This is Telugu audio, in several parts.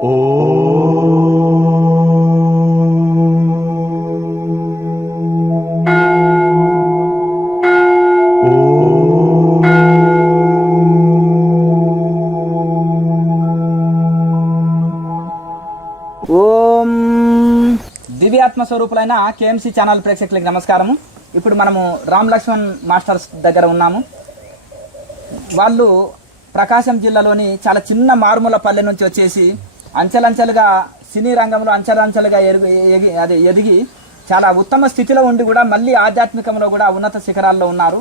ఓం దివ్యాత్మ స్వరూపులైన కేఎంసీ ఛానల్ ప్రేక్షకులకు నమస్కారము. ఇప్పుడు మనము రామ్ లక్ష్మణ్ మాస్టర్స్ దగ్గర ఉన్నాము. వాళ్ళు ప్రకాశం జిల్లాలోని చాలా చిన్న మారుమూల పల్లె నుంచి వచ్చేసి అంచెలంచెలుగా సినీ రంగంలో అంచెలంచెలుగా ఎదిగి చాలా ఉత్తమ స్థితిలో ఉండి కూడా మళ్ళీ ఆధ్యాత్మికంలో కూడా ఉన్నత శిఖరాల్లో ఉన్నారు.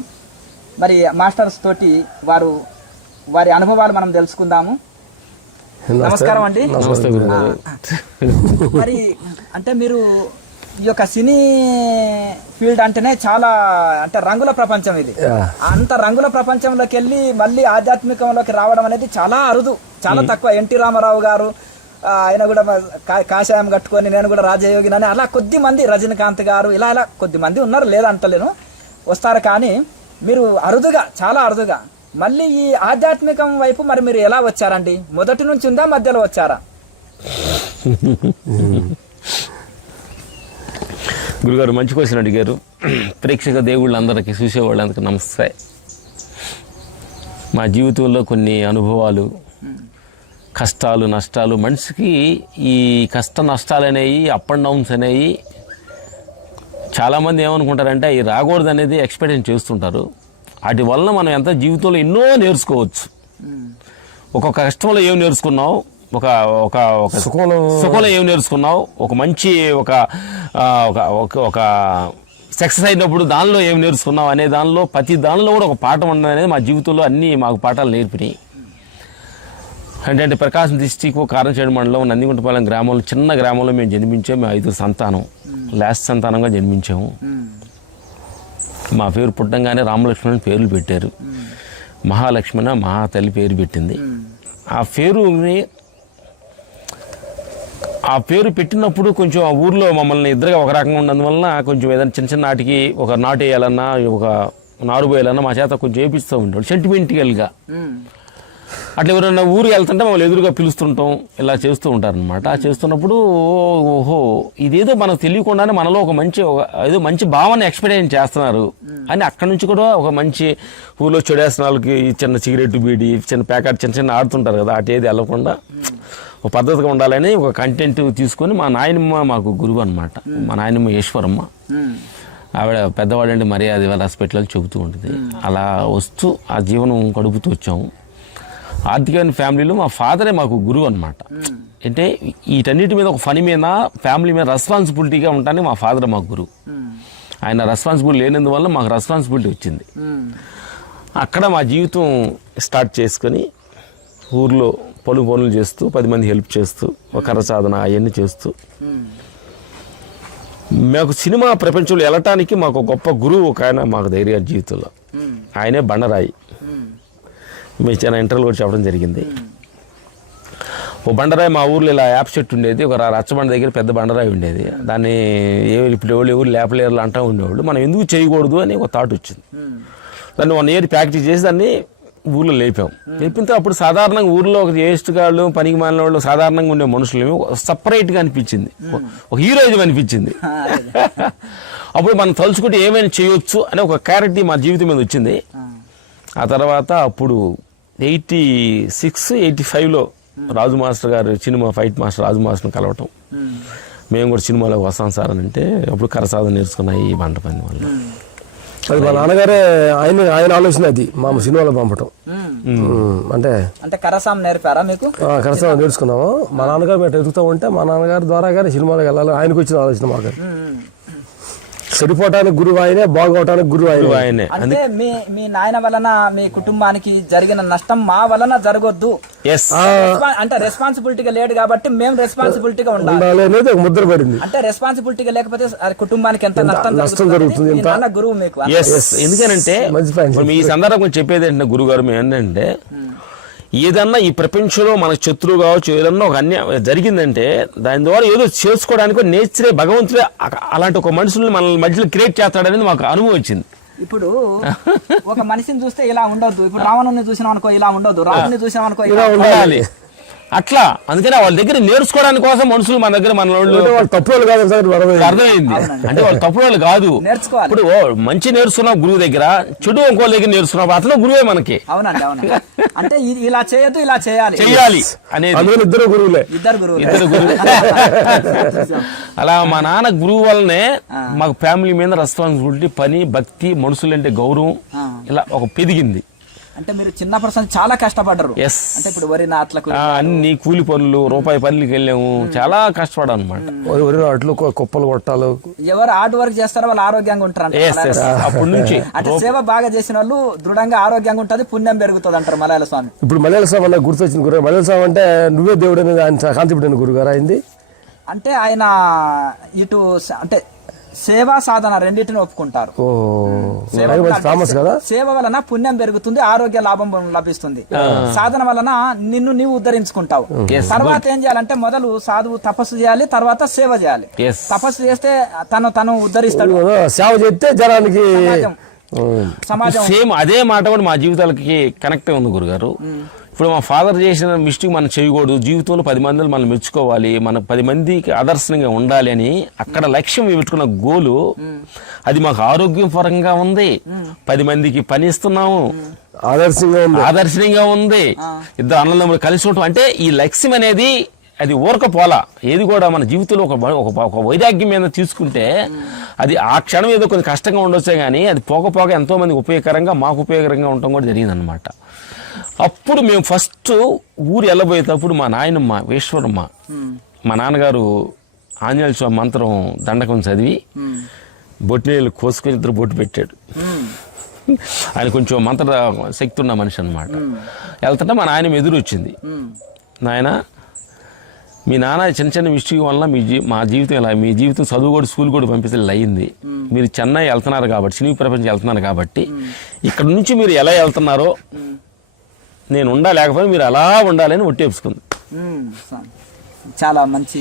మరి మాస్టర్స్ తోటి వారి అనుభవాలు మనం తెలుసుకుందాము. నమస్కారం అండి. మరి అంటే మీరు ఈ యొక్క సినీ ఫీల్డ్ అంటేనే చాలా అంటే రంగుల ప్రపంచం ఇది. అంత రంగుల ప్రపంచంలోకి వెళ్ళి మళ్ళీ ఆధ్యాత్మికంలోకి రావడం అనేది చాలా అరుదు, చాలా తక్కువ. ఎన్టీ రామారావు గారు ఆయన కూడా కాషాయం కట్టుకొని నేను కూడా రాజయోగిని అని అలా కొద్ది మంది, రజనీకాంత్ గారు ఇలా కొద్ది మంది ఉన్నారు, లేదంటలేను, వస్తారు. కానీ మీరు అరుదుగా, చాలా అరుదుగా మళ్ళీ ఈ ఆధ్యాత్మికం వైపు మరి మీరు ఎలా వచ్చారండి? మొదటి నుంచి ఉందా, మధ్యలో వచ్చారా? గురుగారు మంచి క్వశ్చన్ అడిగారు. ప్రేక్షక దేవుళ్ళందరికీ, చూసేవాళ్ళందరికీ నమస్తే. మా జీవితంలో కొన్ని అనుభవాలు, కష్టాలు, నష్టాలు, మనిషికి ఈ కష్ట నష్టాలు అనేవి, అప్ అండ్ డౌన్స్ అనేవి చాలామంది ఏమనుకుంటారంటే అవి రాకూడదు అనేది ఎక్స్పెక్టేషన్ చేస్తుంటారు. వాటి వలన మనం ఎంత జీవితంలో ఎన్నో నేర్చుకోవచ్చు. ఒక్కొక్క కష్టంలో ఏం నేర్చుకున్నావు, ఒక ఒక ఒక సుఖంలో ఏం నేర్చుకున్నావు, ఒక మంచి ఒక సక్సెస్ అయినప్పుడు దానిలో ఏం నేర్చుకున్నావు అనే దానిలో, ప్రతి దానిలో కూడా ఒక పాఠం ఉండదు అనేది మా జీవితంలో అన్నీ మాకు పాఠాలు నేర్పినాయి. అంటే ప్రకాశం డిస్టిక్ కారంచేడు మండలం నందిగుంటపాలెం గ్రామంలో, చిన్న గ్రామంలో మేము జన్మించాము. మేము 5 సంతానం, లాస్ట్ సంతానంగా జన్మించాము. మా పేరు పుట్టంగానే రామలక్ష్మణ్ పేర్లు పెట్టారు. మహాలక్ష్మణ మహాతల్లి పేరు పెట్టింది. ఆ పేరు పెట్టినప్పుడు కొంచెం ఆ ఊర్లో మమ్మల్ని ఇద్దరుగా ఒక రకంగా ఉన్నందువలన కొంచెం ఏదైనా చిన్న చిన్న నాటికి ఒక నాటు వేయాలన్నా, ఒక నారు పోయాలన్నా మా చేత కొంచెం వేపిస్తూ ఉంటాడు సెంటిమెంటికల్గా. అట్లా ఎవరైనా ఊరికి వెళ్తుంటే మమ్మల్ని ఎదురుగా పిలుస్తుంటాం, ఇలా చేస్తూ ఉంటారనమాట. చేస్తున్నప్పుడు ఓహో ఇదేదో మనకు తెలియకుండానే మనలో ఒక మంచి భావన ఎక్స్పెక్టేషన్ చేస్తున్నారు అని అక్కడి నుంచి కూడా ఒక మంచి ఊళ్ళో చెడేసనాలకి చిన్న సిగరెట్ బీడి, చిన్న ప్యాకెట్ చిన్న ఆడుతుంటారు కదా, అటు ఏది వెళ్ళకుండా ఒక పద్ధతిగా ఉండాలని ఒక కంటెంట్ తీసుకొని మా నాయనమ్మ మాకు గురువు అనమాట. మా నాయనమ్మ ఈశ్వరమ్మ, ఆవిడ పెద్దవాళ్ళంటే మర్యాద హాస్పిటల్ చెబుతూ ఉంటుంది. అలా వస్తూ ఆ జీవనం గడుపుతూ వచ్చాము. ఆర్థికమైన ఫ్యామిలీలో మా ఫాదరే మాకు గురువు అనమాట. అంటే వీటన్నిటి మీద ఒక పని మీద, ఫ్యామిలీ మీద రెస్పాన్సిబిలిటీగా ఉంటానే మా ఫాదర్ మాకు గురువు. ఆయన రెస్పాన్సిబిలిటీ లేనందువల్ల మాకు రెస్పాన్సిబిలిటీ వచ్చింది. అక్కడ మా జీవితం స్టార్ట్ చేసుకొని ఊర్లో పనులు చేస్తూ, 10 మంది హెల్ప్ చేస్తూ, ఒక కర్ర సాధన అవన్నీ చేస్తూ మాకు సినిమా ప్రపంచంలో వెళ్ళటానికి మాకు గొప్ప గురువు ఒక ఆయన మాకు ధైర్య జీవితంలో. ఆయనే బండరాయి. మీ చిన్న ఇంటర్వ్యూ కూడా చెప్పడం జరిగింది. ఓ బండరాయి మా ఊర్లో ఇలా యాప్ చెట్టు ఉండేది, ఒక రచ్చబండ దగ్గర పెద్ద బండరాయి ఉండేది. దాన్ని ఇప్పుడు ఎవరు లేపలేరు అంటూ ఉండేవాళ్ళు. మనం ఎందుకు చేయకూడదు అని ఒక థాట్ వచ్చింది. దాన్ని 1 ఇయర్ ప్రాక్టీస్ చేసి దాన్ని ఊర్లో లేపాం. లేపితే అప్పుడు సాధారణంగా ఊర్లో ఒక వేస్ట్ గాళ్ళు, పనికి మాలిన వాళ్ళు, సాధారణంగా ఉండే మనుషులు సపరేట్గా అనిపించింది, ఒక హీరోయిజం అనిపించింది. అప్పుడు మనం తలుచుకుంటే ఏమైనా చేయొచ్చు అనే ఒక క్లారిటీ మా జీవితం మీద వచ్చింది. ఆ తర్వాత అప్పుడు 86, 85లో రాజు మాస్టర్ గారు, సినిమా ఫైట్ మాస్టర్ రాజు మాస్టర్ని కలవటం, మేము కూడా సినిమాలోకి వస్తాం సార్ అని అంటే అప్పుడు కరసాధన నేర్చుకున్నాయి ఈ బండ పని వల్ల. అది మా నాన్నగారే ఆయన ఆలోచన, అది మా సినిమాలో పంపటం. అంటే కరసాం నేర్పారా మీకు? కరసాం నేర్చుకున్నాము. మా నాన్నగారు మేము ఎదుగుతూ ఉంటే మా నాన్నగారి ద్వారా కానీ సినిమాలోకి వెళ్ళాలి ఆయనకు వచ్చిన ఆలోచన మాకు. చెడిపోవటానికి గురువు ఆయనే, బాగోవటానికి గురువు ఆయనే. అంటే మీ నాయన వలన మీ కుటుంబానికి జరిగిన నష్టం మా వలన జరగొద్దు, అంటే రెస్పాన్సిబిలిటీగా లేడు కాబట్టి మేము రెస్పాన్సిబిలిటీగా ఉండాలి అనేది ఒక ముద్ర పడింది. అంటే రెస్పాన్సిబిలిటీగా లేకపోతే కుటుంబానికి ఎంత నష్టం జరుగుతుంది. గురువు మీకు ఎందుకనంటే ఈ సందర్భంగా చెప్పేది ఏంటంటే గురుగారు ఏంటంటే ఏదన్నా ఈ ప్రపంచంలో మనకు శత్రువు కావచ్చు, ఏదన్నా ఒక అన్యాయం జరిగిందంటే దాని ద్వారా ఏదో చేసుకోవడానికి నేచరే, భగవంతుడే అలాంటి ఒక మనుషుల్ని మన మధ్యలో క్రియేట్ చేస్తాడనేది మాకు అనుభవం వచ్చింది. ఇప్పుడు ఒక మనిషిని చూస్తే ఇలా ఉండొద్దు, ఇప్పుడు రావణుని చూసినాం అనుకో ఇలా ఉండొద్దు, రాముని చూసినాం అనుకో ఇలా ఉండాలి. అట్లా అందుకని వాళ్ళ దగ్గర నేర్చుకోవడానికి కోసం మనుషులు మన దగ్గర మన వాళ్ళు వాళ్ళు తప్పు వాళ్ళు కాదు సార్ అర్థమైంది. అంటే వాళ్ళు తప్పు వాళ్ళు కాదు. నేర్చుకోవాలి. ఇప్పుడు మంచి నేర్చుకున్నాం గురువు దగ్గర, చెడు ఇంకో దగ్గర నేర్చుకున్నాం, అతను గురువే మనకి. అవునండి అవునండి. అంటే ఇలా చేయొద్దు, ఇలా చేయాలి అనేది ఇద్దరు గురువులే. ఇద్దరు గురువు. అలా మా నాన్న గురువు వల్లనే మాకు ఫ్యామిలీ మీద రెస్పాన్సిబిలిటీ, పని, భక్తి, మనుషులంటే గౌరవం ఇలా ఒక పెరిగింది. అంటే మీరు చిన్న పర్సన్ చాలా కష్టపడ్డారు. అంటే ఇప్పుడు వరి నాట్లకు అన్ని కూలి పనులు, రూపాయి పనులకి వెళ్ళాము, చాలా కష్టపడ్డాం అనమాట. వరి నాట్లు, కుప్పలు కొట్టాలు. ఎవరు హార్డ్ వర్క్ చేస్తారో వాళ్ళు ఆరోగ్యంగా ఉంటారు. అప్పటి నుంచి అంటే సేవ బాగా చేసిన వాళ్ళు దృఢంగా ఆరోగ్యంగా ఉంటది, పుణ్యం పెరుగుతుంది అంటారు మలయాళ స్వామి. ఇప్పుడు మలయాళ స్వామి అన్న గుర్తొచ్చింది గురు. మలయాళ స్వామి అంటే నువ్వే దేవుడు అనేది ఆయన కాన్సెప్ట్ గురుగారు అయింది. అంటే ఆయన ఇటు అంటే సేవా సాధన రెండింటిని ఒప్పుకుంటారు. సేవ వలన పుణ్యం పెరుగుతుంది, ఆరోగ్య లాభం లభిస్తుంది. సాధన వలన నిన్ను నీవు ఉద్ధరించుకుంటావు. తర్వాత ఏం చేయాలంటే మొదలు సాధువు తపస్సు చేయాలి, తర్వాత సేవ చేయాలి. తపస్సు చేస్తే తను ఉద్ధరిస్తాడు, సేవ చేస్తే జనానికి సమాజం. సేమ్ అదే మాట కూడా మా జీవితాలకి కనెక్ట్ ఉంది గురుగారు. ఇప్పుడు మా ఫాదర్ చేసిన మిస్టేక్ మనం చేయకూడదు, జీవితంలో 10 మందిని మనం మెచ్చుకోవాలి, మన 10 మందికి ఆదర్శంగా ఉండాలి అని అక్కడ లక్ష్యం పెట్టుకున్న గోలు అది మాకు ఆరోగ్యం పరంగా ఉంది, 10 మందికి పని ఇస్తున్నాము, ఆదర్శంగా ఉంది, ఇద్దరు అన్నదమ్ములు కలిసి ఉంటాం. అంటే ఈ లక్ష్యం అనేది అది ఊరకపోలా, ఏది కూడా మన జీవితంలో ఒక వైరాగ్యం మీద తీసుకుంటే అది ఆ క్షణం ఏదో కొంచెం కష్టంగా ఉండొచ్చే కానీ అది పోక ఎంతో మందికి ఉపయోగకరంగా, మాకు ఉపయోగకరంగా ఉండటం కూడా జరిగిందనమాట. అప్పుడు మేము ఫస్ట్ ఊరు వెళ్ళబోయేటప్పుడు మా నాయనమ్మ ఈశ్వరమ్మ, మా నాన్నగారు ఆంజనేయ స్వామి మంత్రం దండకం చదివి బొట్టినీళ్ళు కోసుకొని ఇద్దరు బొట్టు పెట్టాడు. ఆయన కొంచెం మంత్ర శక్తి ఉన్న మనిషి అనమాట. వెళ్తుంటే మా నాయన ఎదురు వచ్చింది, నాయన మీ నాన్న చిన్న మిస్టేక్ వల్ల మా జీవితం ఇలా, మీ జీవితం చదువు కూడా స్కూల్ కూడా పంపిస్తే అయ్యింది. మీరు చెన్నై వెళ్తున్నారు కాబట్టి, సినీ ప్రపంచం వెళ్తున్నారు కాబట్టి ఇక్కడ నుంచి మీరు ఎలా వెళ్తున్నారో నేను లేకపోతే మీరు అలా ఉండాలని ఒట్టేపుకుంది. చాలా మంచి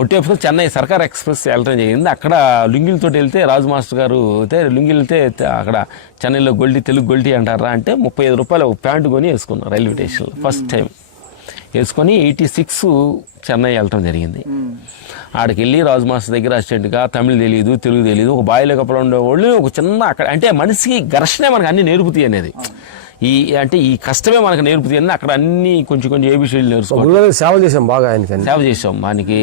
ఒట్టేపుకుని చెన్నై సర్కార్ ఎక్స్ప్రెస్ వెళ్ళడం జరిగింది. అక్కడ లుంగిలతో వెళ్తే రాజు మాస్టర్ గారు అయితే లుంగిలు వెళ్తే అక్కడ చెన్నైలో తెలుగు గొల్టీ అంటారా అంటే 35 రూపాయలు ఒక ప్యాంటు కొని వేసుకున్నాం రైల్వే స్టేషన్లో ఫస్ట్ టైం వేసుకొని 86 చెన్నై వెళ్ళటం జరిగింది. ఆడికి వెళ్ళి రాజు మాస్టర్ దగ్గర అసిస్టెంట్గా తమిళ్ తెలియదు, తెలుగు తెలియదు, ఒక బాయిలో కప్పలు ఉండేవాళ్ళు, ఒక చిన్న అక్కడ అంటే మనిషికి ఘర్షణే మనకు అన్ని నేర్పుతాయి అనేది, ఈ కష్టమే మనకు నేర్పుతుంది. అక్కడ అన్ని కొంచెం ఏబిసిడీలు నేర్చుకోవాలి. సేవ చేసాం బాగా, సేవ చేసాం. మనకి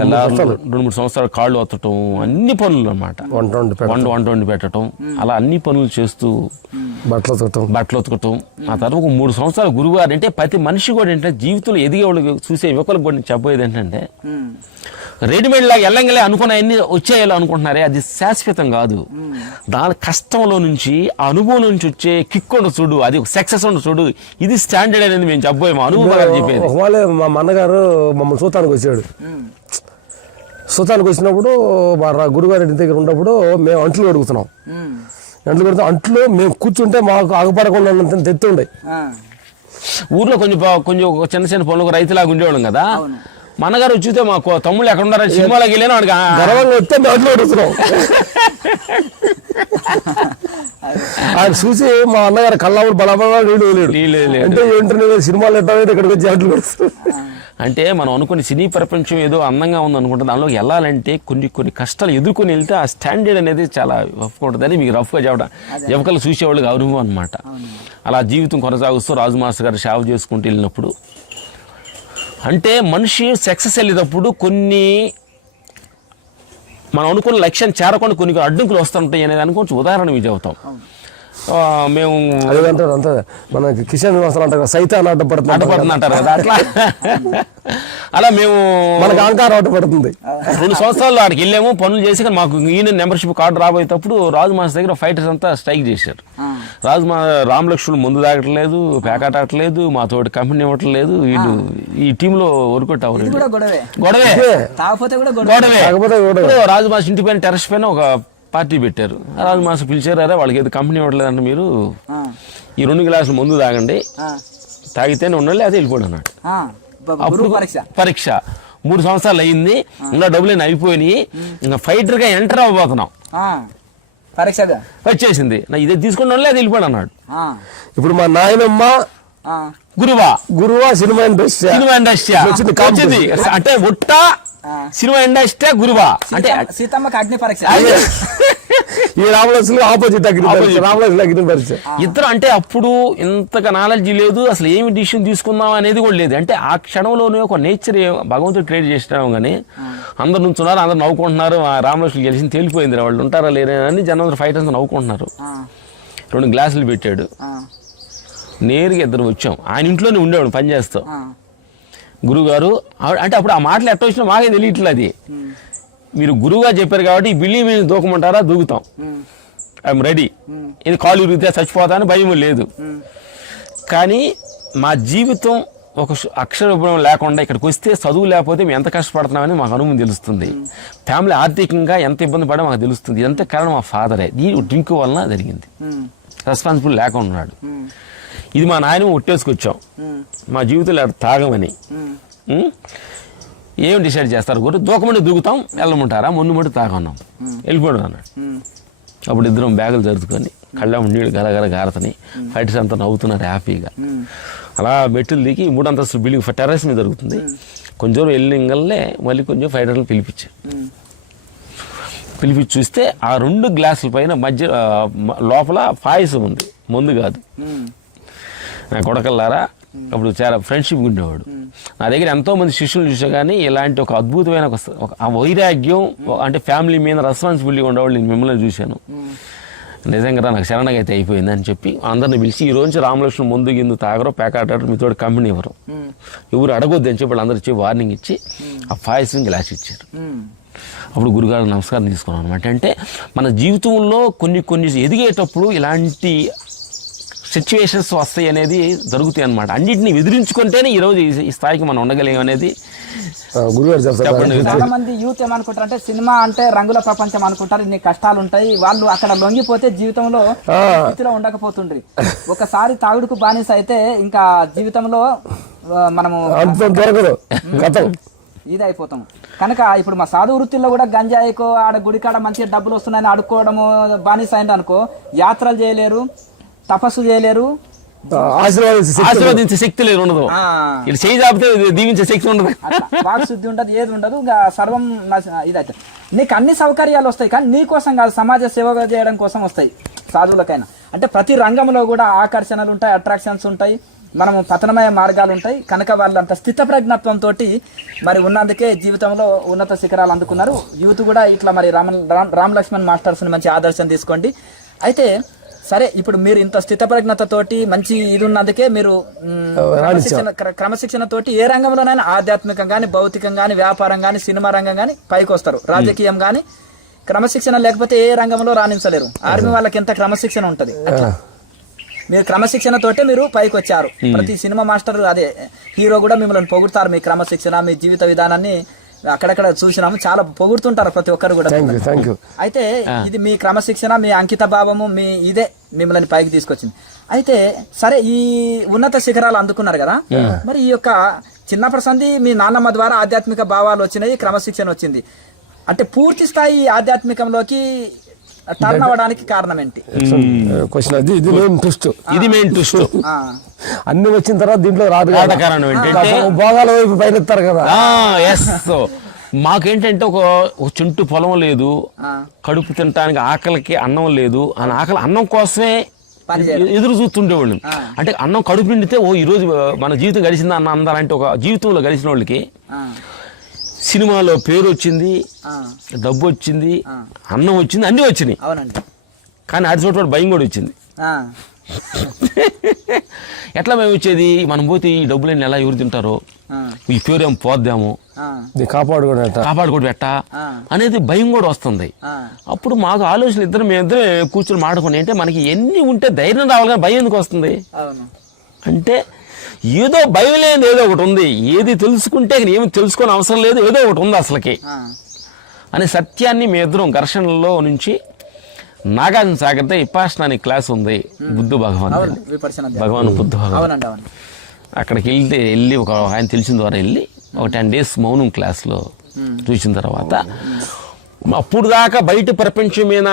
2-3 సంవత్సరాలు కాళ్ళు వత్తటం, అన్ని పనులు అనమాట, వంట వండి పెట్టడం, అలా అన్ని పనులు చేస్తూ బట్టలు ఉతకటం. ఆ తర్వాత ఒక 3 సంవత్సరాలు గురువుగారు అంటే ప్రతి మనిషి కూడా ఏంటంటే జీవితంలో ఎదిగే వాళ్ళు చూసే యువకులకు కూడా చెప్పేది ఏంటంటే రెడీమేడ్ లాగా ఎల్లంగలే అనుకున్న అన్ని వచ్చేయాలో అనుకుంటున్నారే, అది శాశ్వతం కాదు. దాని కష్టంలో నుంచి, ఆ అనుభవం నుంచి వచ్చే కిక్ ఉండు చూడు, అది ఒక సక్సెస్ ఉండు చూడు, ఇది స్టాండర్డ్ అనేది మేము చెప్పబోయే మా అనుభవం చెప్పేది. మా అన్నగారు మమ్మల్ని చూతానికి వచ్చాడు. చూతానికి వచ్చినప్పుడు మా గురుగారి ఇంటి దగ్గర ఉన్నప్పుడు మేము అంట్లు కడుగుతున్నాం. అంట్లు మేము కూర్చుంటే మాకు ఆగపడకుండా తెత్తుండే. ఊర్లో కొంచెం చిన్న పనులు రైతులాగా ఉండేవాళ్ళం కదా. మా అన్నగారు వచ్చితే మాకు తమ్ముళ్ళు ఎక్కడ ఉన్నారని సినిమాలోకి వెళ్ళాను, వాడికి గర్వంగా వస్తే అంట్లు కడుగుతున్నాం. ఆయన చూసి మా అన్నగారు కళ్ళప్పుడు బలబల నీళ్ళు అంటే ఏంటనే సినిమాలు ఎట్లా ఇక్కడికి వచ్చి అంట్లు కడుస్తున్నాం. అంటే మనం అనుకునే సినీ ప్రపంచం ఏదో అందంగా ఉంది అనుకుంటే దానిలో వెళ్ళాలంటే కొన్ని కష్టాలు ఎదుర్కొని వెళ్తే ఆ స్టాండర్డ్ అనేది చాలా రఫ్గా ఉంటుంది. అని మీకు రఫ్గా చెప్పడం యువకులు చూసేవాళ్ళకి అనుభవం అనమాట. అలా జీవితం కొనసాగుతూ రాజు మాస్టర్ గారు సేవ చేసుకుంటూ వెళ్ళినప్పుడు అంటే మనిషి సక్సెస్ వెళ్ళేటప్పుడు కొన్ని మనం అనుకున్న లక్ష్యాన్ని చేరకుండా కొన్ని అడ్డంకులు వస్తుంటాయి అనేది అని కొంచెం ఉదాహరణ మీకు చెబుతాం. మేము అంతా మన కిషన్ అంటారు సైతాన్ అడ్డపడుతుంది అంటారు కదా, అట్లా అలా మేము మనకు అహంకారం అడ్డపడుతుంది. 2 సంవత్సరాలు ఆడికి వెళ్ళాము, పనులు చేసి మాకు యూనియన్ మెంబర్షిప్ కార్డు రాబోయేటప్పుడు రాజు మాస్టర్ దగ్గర ఫైటర్స్ అంతా స్ట్రైక్ చేశారు. రామలక్ష్మణులు ముందు తాగట్లేదు, పేకాట ఆడట్లేదు, మా తోటి కంపెనీ ఇవ్వట్లేదు, వీళ్ళు ఈ టీంలో వర్కౌట్ అవ్వలేదు. గొడవే. రాజు మాస్టర్ ఇంటి పైన టెర్రస్ పైన ఒక పార్టీ పెట్టారు. రాజు మాస్టర్ పిలిచారు, అరే వాళ్ళకి ఏదో కంపెనీ ఇవ్వట్లేదంటే మీరు ఈ 2 గ్లాసులు ముందు తాగండి, తాగితేనే ఉండాలి, అదే వెళ్ళిపోండి అన్నాడు. అప్పుడు పరీక్ష 3 సంవత్సరాలు అయింది, ఇంకా డబ్బులు అయిపోయినాయి, ఇంకా ఫైటర్గా ఎంటర్ అవ్వబోతున్నాం, వచ్చేసింది, ఇదే తీసుకుని అది వెళ్ళిపోయాడు అన్నాడు. ఇప్పుడు మా నాయనమ్మ గురువా సినిమా ఇండస్ట్రీ సినిమా ఇండస్ట్రీ వచ్చింది వచ్చింది. అంటే ఒట్ట సినిమా ఇండస్ట్రీ గురువా అంటే సీతమ్మకి అగ్ని పరీక్ష. ఈ రామలక్ష్మి ఆపోజిట్ రామలక్ష్మి అగ్ని పరీక్ష. ఇద్దరు అంటే అప్పుడు ఇంతగా నాలెడ్జ్ లేదు, అసలు ఏమి డిసిషన్ తీసుకుందాం అనేది కూడా లేదు. అంటే ఆ క్షణంలోనే ఒక నేచర్ భగవంతుడు క్రియేట్ చేసినాము కానీ అందరు నుంచున్నారు, అందరు నవ్వుకుంటున్నారు. రామలక్ష్మి గెలిచింది తేలిపోయింది, వాళ్ళు ఉంటారా లేరా అని జనం ఫైటర్స్ నవ్వుకుంటున్నారు. 2 గ్లాసులు పెట్టాడు, నేరుగా ఇద్దరు వచ్చాం. ఆయన ఇంట్లోనే ఉండేవాడు పని చేస్తాం. గురువుగారు అంటే అప్పుడు ఆ మాటలు ఎట్ట వచ్చినా మాకే తెలియట్లేదు. అది మీరు గురువుగా చెప్పారు కాబట్టి ఈ బిల్డింగ్ మీద దూకమంటారా, దూకుతాం, ఐఎమ్ రెడీ. ఇది కాలు ఇరిగితే చచ్చిపోతా అని భయం లేదు. కానీ మా జీవితం ఒక అక్షరభ్రం లేకుండా ఇక్కడికి వస్తే చదువు లేకపోతే మేము ఎంత కష్టపడుతున్నామని మాకు అనుభవం తెలుస్తుంది. ఫ్యామిలీ ఆర్థికంగా ఎంత ఇబ్బంది పడో మాకు తెలుస్తుంది. ఇదంతా కారణం మా ఫాదరే. ఈ డ్రింక్ వలన జరిగింది. రెస్పాన్సిబుల్ లేకుండా ఉన్నాడు. ఇది మా నాయన ఒట్టేసుకొచ్చాం మా జీవితంలో తాగమని. ఏం డిసైడ్ చేస్తారు గురు? దూకమంటే దూకుతాం, వెళ్ళమంటారా, మొన్నుమంటే తాగన్నాం, వెళ్ళిపోయాడు అన్నాడు. అప్పుడు ఇద్దరం బ్యాగులు జరుపుకొని కళ్ళ నీళ్ళు గలగల గారతని ఫైటర్స్ అంతా నవ్వుతున్నారు హ్యాపీగా. అలా మెట్టులు దిగి 3 అంతస్తుల బిల్డింగ్ టెర్రస్ మీద జరుగుతుంది. కొంచెం వెళ్ళింగల్లే మళ్ళీ కొంచెం ఫైటర్లు పిలిపించారు. పిలిపించి చూస్తే ఆ 2 గ్లాసుల పైన మధ్య లోపల పాయసం ఉంది, ముందు కాదు. నా కొడకల్లారా అప్పుడు చాలా ఫ్రెండ్షిప్ ఉండేవాడు. నా దగ్గర ఎంతోమంది శిష్యులు చూసా కానీ ఇలాంటి ఒక అద్భుతమైన ఒక వైరాగ్యం, అంటే ఫ్యామిలీ మీద రెస్పాన్సిబిలిటీ ఉండేవాళ్ళు నేను మిమ్మల్ని చూశాను. నిజంగా నాకు శరణగా అయితే అయిపోయింది అని చెప్పి అందరిని పిలిచి ఈ రోజు రామలక్ష్మణ్ ముందు గిందు తాగరో పేకాటారు, మీతో కంపెనీ ఇవ్వరు, ఎవరు అడగొద్దు అని చెప్పి వాళ్ళు అందరు ఇచ్చి వార్నింగ్ ఇచ్చి ఆ పాయసం గ్లాస్ ఇచ్చారు. అప్పుడు గురుగారు నమస్కారం తీసుకున్నాను అనమాట. అంటే మన జీవితంలో కొన్ని ఎదిగేటప్పుడు ఇలాంటి సిచ్యువేషన్స్ వస్తాయి అనేది జరుగుతాయి అనమాట. అన్నింటినీ ఎదిరించుకుంటేనే ఈరోజు ఈ స్థాయికి మనం ఉండగలిగాం అనేది గురుగారు చెప్పండి. చాలా మంది యూత్ ఏమనుకుంటారు అంటే సినిమా అంటే రంగుల ప్రపంచం అనుకుంటారు, ఇన్ని కష్టాలు ఉంటాయి, వాళ్ళు అక్కడ లొంగిపోతే జీవితంలో స్థితిలో ఉండకపోతుండ్రి. ఒకసారి తాగుడుకు బానిస అయితే ఇంకా జీవితంలో మనము ఇది అయిపోతాం. కనుక ఇప్పుడు మా సాధు వృత్తిలో కూడా గంజాయికో ఆడ గుడికాడ మంచిగా డబ్బులు వస్తున్నాయని అడుక్కోవడము బానిస అయింది అనుకో, యాత్రలు చేయలేరు, తపస్సు చేయలేరు, ఆశీర్వదించే శక్తి లేదు, ఉండదు. ఇది చేయి చాపితే దీవించే శక్తి ఉండదు, వాక్ శుద్ధి ఉండదు, ఏది ఉండదు. ఇంకా సర్వం ఇదైతే నీకు అన్ని సౌకర్యాలు వస్తాయి కానీ నీ కోసం కాదు, సమాజ సేవ చేయడం కోసం వస్తాయి సాధువులకైనా. అంటే ప్రతి రంగంలో కూడా ఆకర్షణలు ఉంటాయి, అట్రాక్షన్స్ ఉంటాయి, మనము పతనమయ్యే మార్గాలు ఉంటాయి. కనుక వాళ్ళు అంత స్థితప్రజ్ఞత్వంతో మరి ఉన్నందుకే జీవితంలో ఉన్నత శిఖరాలు అందుకున్నారు. యూత్ కూడా ఇట్లా మరి రామ్ లక్ష్మణ్ మాస్టర్స్ని మంచి ఆదర్శం తీసుకోండి. అయితే సరే, ఇప్పుడు మీరు ఇంత స్థితప్రజ్ఞతతోటి మంచి ఇది ఉన్నందుకే మీరు క్రమశిక్షణతోటి ఏ రంగంలోనైనా ఆధ్యాత్మికం కానీ, భౌతికం కానీ, వ్యాపారం కానీ, సినిమా రంగం కానీ పైకి వస్తారు. రాజకీయం కానీ క్రమశిక్షణ లేకపోతే ఏ రంగంలో రాణించలేరు. ఆర్మీ వాళ్ళకి ఎంత క్రమశిక్షణ ఉంటుంది, మీరు క్రమశిక్షణతోటే మీరు పైకి వచ్చారు. ప్రతి సినిమా మాస్టర్ అదే హీరో కూడా మిమ్మల్ని పొగుడుతారు, మీ క్రమశిక్షణ, మీ జీవిత విధానాన్ని అక్కడక్కడ చూసినాము, చాలా పొగుడుతుంటారు ప్రతి ఒక్కరు కూడా. అయితే ఇది మీ క్రమశిక్షణ, మీ అంకిత భావము, మీ ఇదే మిమ్మల్ని పైకి తీసుకొచ్చింది. అయితే సరే, ఈ ఉన్నత శిఖరాలు అందుకున్నారు కదా, మరి ఈ యొక్క చిన్నప్పటి సంది మీ నాన్నమ్మ ద్వారా ఆధ్యాత్మిక భావాలు వచ్చినాయి, క్రమశిక్షణ వచ్చింది. అంటే పూర్తి స్థాయి ఆధ్యాత్మికంలోకి టర్న్ అవ్వడానికి కారణం ఏంటి? ఇది మెయిన్ ట్విస్ట్. అన్ని వచ్చిన తర్వాత దీంట్లో రాదు కారణం ఏంటంటే భోగాల వైపు పైనెత్తారు కదా. మాకేంటంటే ఒక చుంటు పొలం లేదు, కడుపు తినడానికి ఆకలికి అన్నం లేదు, అన్నం కోసమే ఎదురు చూస్తుండేవాళ్ళు. అంటే అన్నం కడుపు నిండితే ఈ రోజు మన జీవితం గడిచిందా అన్న అందాలంటే ఒక జీవితంలో గడిచిన వాళ్ళకి సినిమాలో పేరు వచ్చింది, డబ్బు వచ్చింది, అన్నం వచ్చింది, అన్నీ వచ్చినాయి. కానీ అది చోట భయం కూడా వచ్చింది. ఎట్లా మేము వచ్చేది? మనం పోతే ఈ డబ్బులన్నీ ఎలా ఎవరు తింటారో, ఈ పేరు ఏం పోద్దాము, కాపాడుకోవడం ఎట్టా అనేది భయం కూడా వస్తుంది. అప్పుడు మాకు ఆలోచన మేమిద్దరం కూర్చొని మాట్లాడుకుని అంటే మనకి ఎన్ని ఉంటే ధైర్యం రావాలి కానీ భయం ఎందుకు వస్తుంది అంటే ఏదో భయం లేదు, ఏదో ఒకటి ఉంది, ఏది తెలుసుకుంటే ఏమి తెలుసుకోని అవసరం లేదు, ఏదో ఒకటి ఉంది అసలుకి అనే సత్యాన్ని మీ ఇద్దరం ఘర్షణలో నుంచి నాగార్జున సాగర్తో విపాసన క్లాస్ ఉంది, బుద్ధ భగవాన్ బుద్ధ భగవాన్ అక్కడికి వెళ్ళి ఒక ఆయన తెలిసిన ద్వారా వెళ్ళి ఒక 10 days మౌనం క్లాస్లో చూసిన తర్వాత అప్పుడు దాకా బయట ప్రపంచం మీద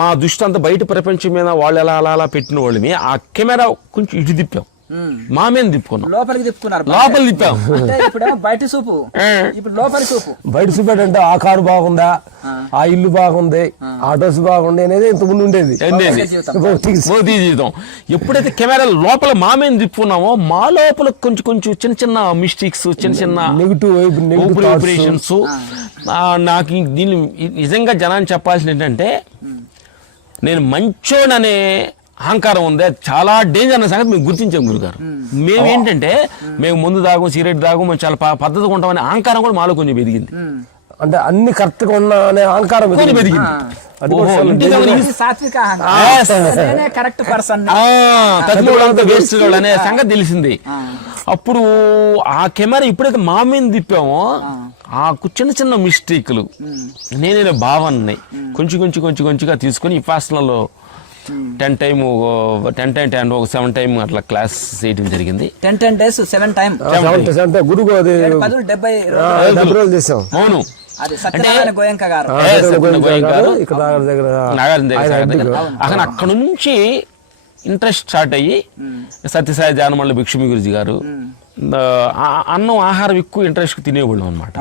మా దృష్టి అంతా బయట ప్రపంచం మీద వాళ్ళు ఎలా అలా పెట్టిన వాళ్ళని ఆ కెమెరా కొంచెం ఇటు తిప్పాం. మామేని తిప్పుకున్నాం, లోపలికి తిప్పుకున్నారు. లోపల తిప్పాం. అంటే ఇప్పుడేమో బయట చూపు, ఇప్పుడు లోపలి చూపు. బయట చూపాడంటే ఆ కారు బాగుందా, ఆ ఇల్లు బాగుంది, ఆ డ్రెస్ బాగుంది అనేది ఇంత ముందు ఉండేది. మోదీ జీవితం. ఎప్పుడైతే కెమెరా లోపల మామేని తిప్పుకున్నామో మా లోపల కొంచెం కొంచెం చిన్న చిన్న మిస్టేక్స్, చిన్న చిన్న నెగిటివ్ ఆపరేషన్స్. నాకు దీన్ని నిజంగా జనాన్ని చెప్పాల్సింది ఏంటంటే, నేను మంచోడనే అహంకారం ఉంది, అది చాలా డేంజర్ అన్న సంగతి మేము గుర్తించాం గురుగారు. మేమేంటంటే మేము ముందు దాగం, సిగరెట్ దాగం, మేము చాలా పద్ధతిగా ఉంటామనే అహంకారం కూడా మాలో కొంచెం ఎదిగింది. అంటే అన్ని కరెక్ట్ గా ఉన్నా అనే అహంకారం ఎదిగింది. సాత్విక కరెక్ట్ పర్సన్ అనే సంగతి తెలిసింది. అప్పుడు ఆ కెమెరా ఎప్పుడైతే మా మీద తిప్పామో ఆ చిన్న చిన్న మిస్టేక్లు నేనే భావన్నాయి కొంచెం కొంచెం కొంచెం కొంచెంగా తీసుకొని ఈ ఫాస్ట్లో 10 time ఒక 7 time అట్లా క్లాస్ చేయడం జరిగింది. 10 days 7 time గురువు అది 70 రోజులు చేసాం. అవును, సత్యనారాయణ గోయంక గారు అక్కడ అక్కడ నుంచి ఇంట్రెస్ట్ స్టార్ట్ అయ్యి సత్యసాయి జానమల్ల భిక్షమి గురుజీ గారు అన్నం ఆహారం ఎక్కువ ఇంట్రెస్ట్ తినేవాళ్ళం అనమాట.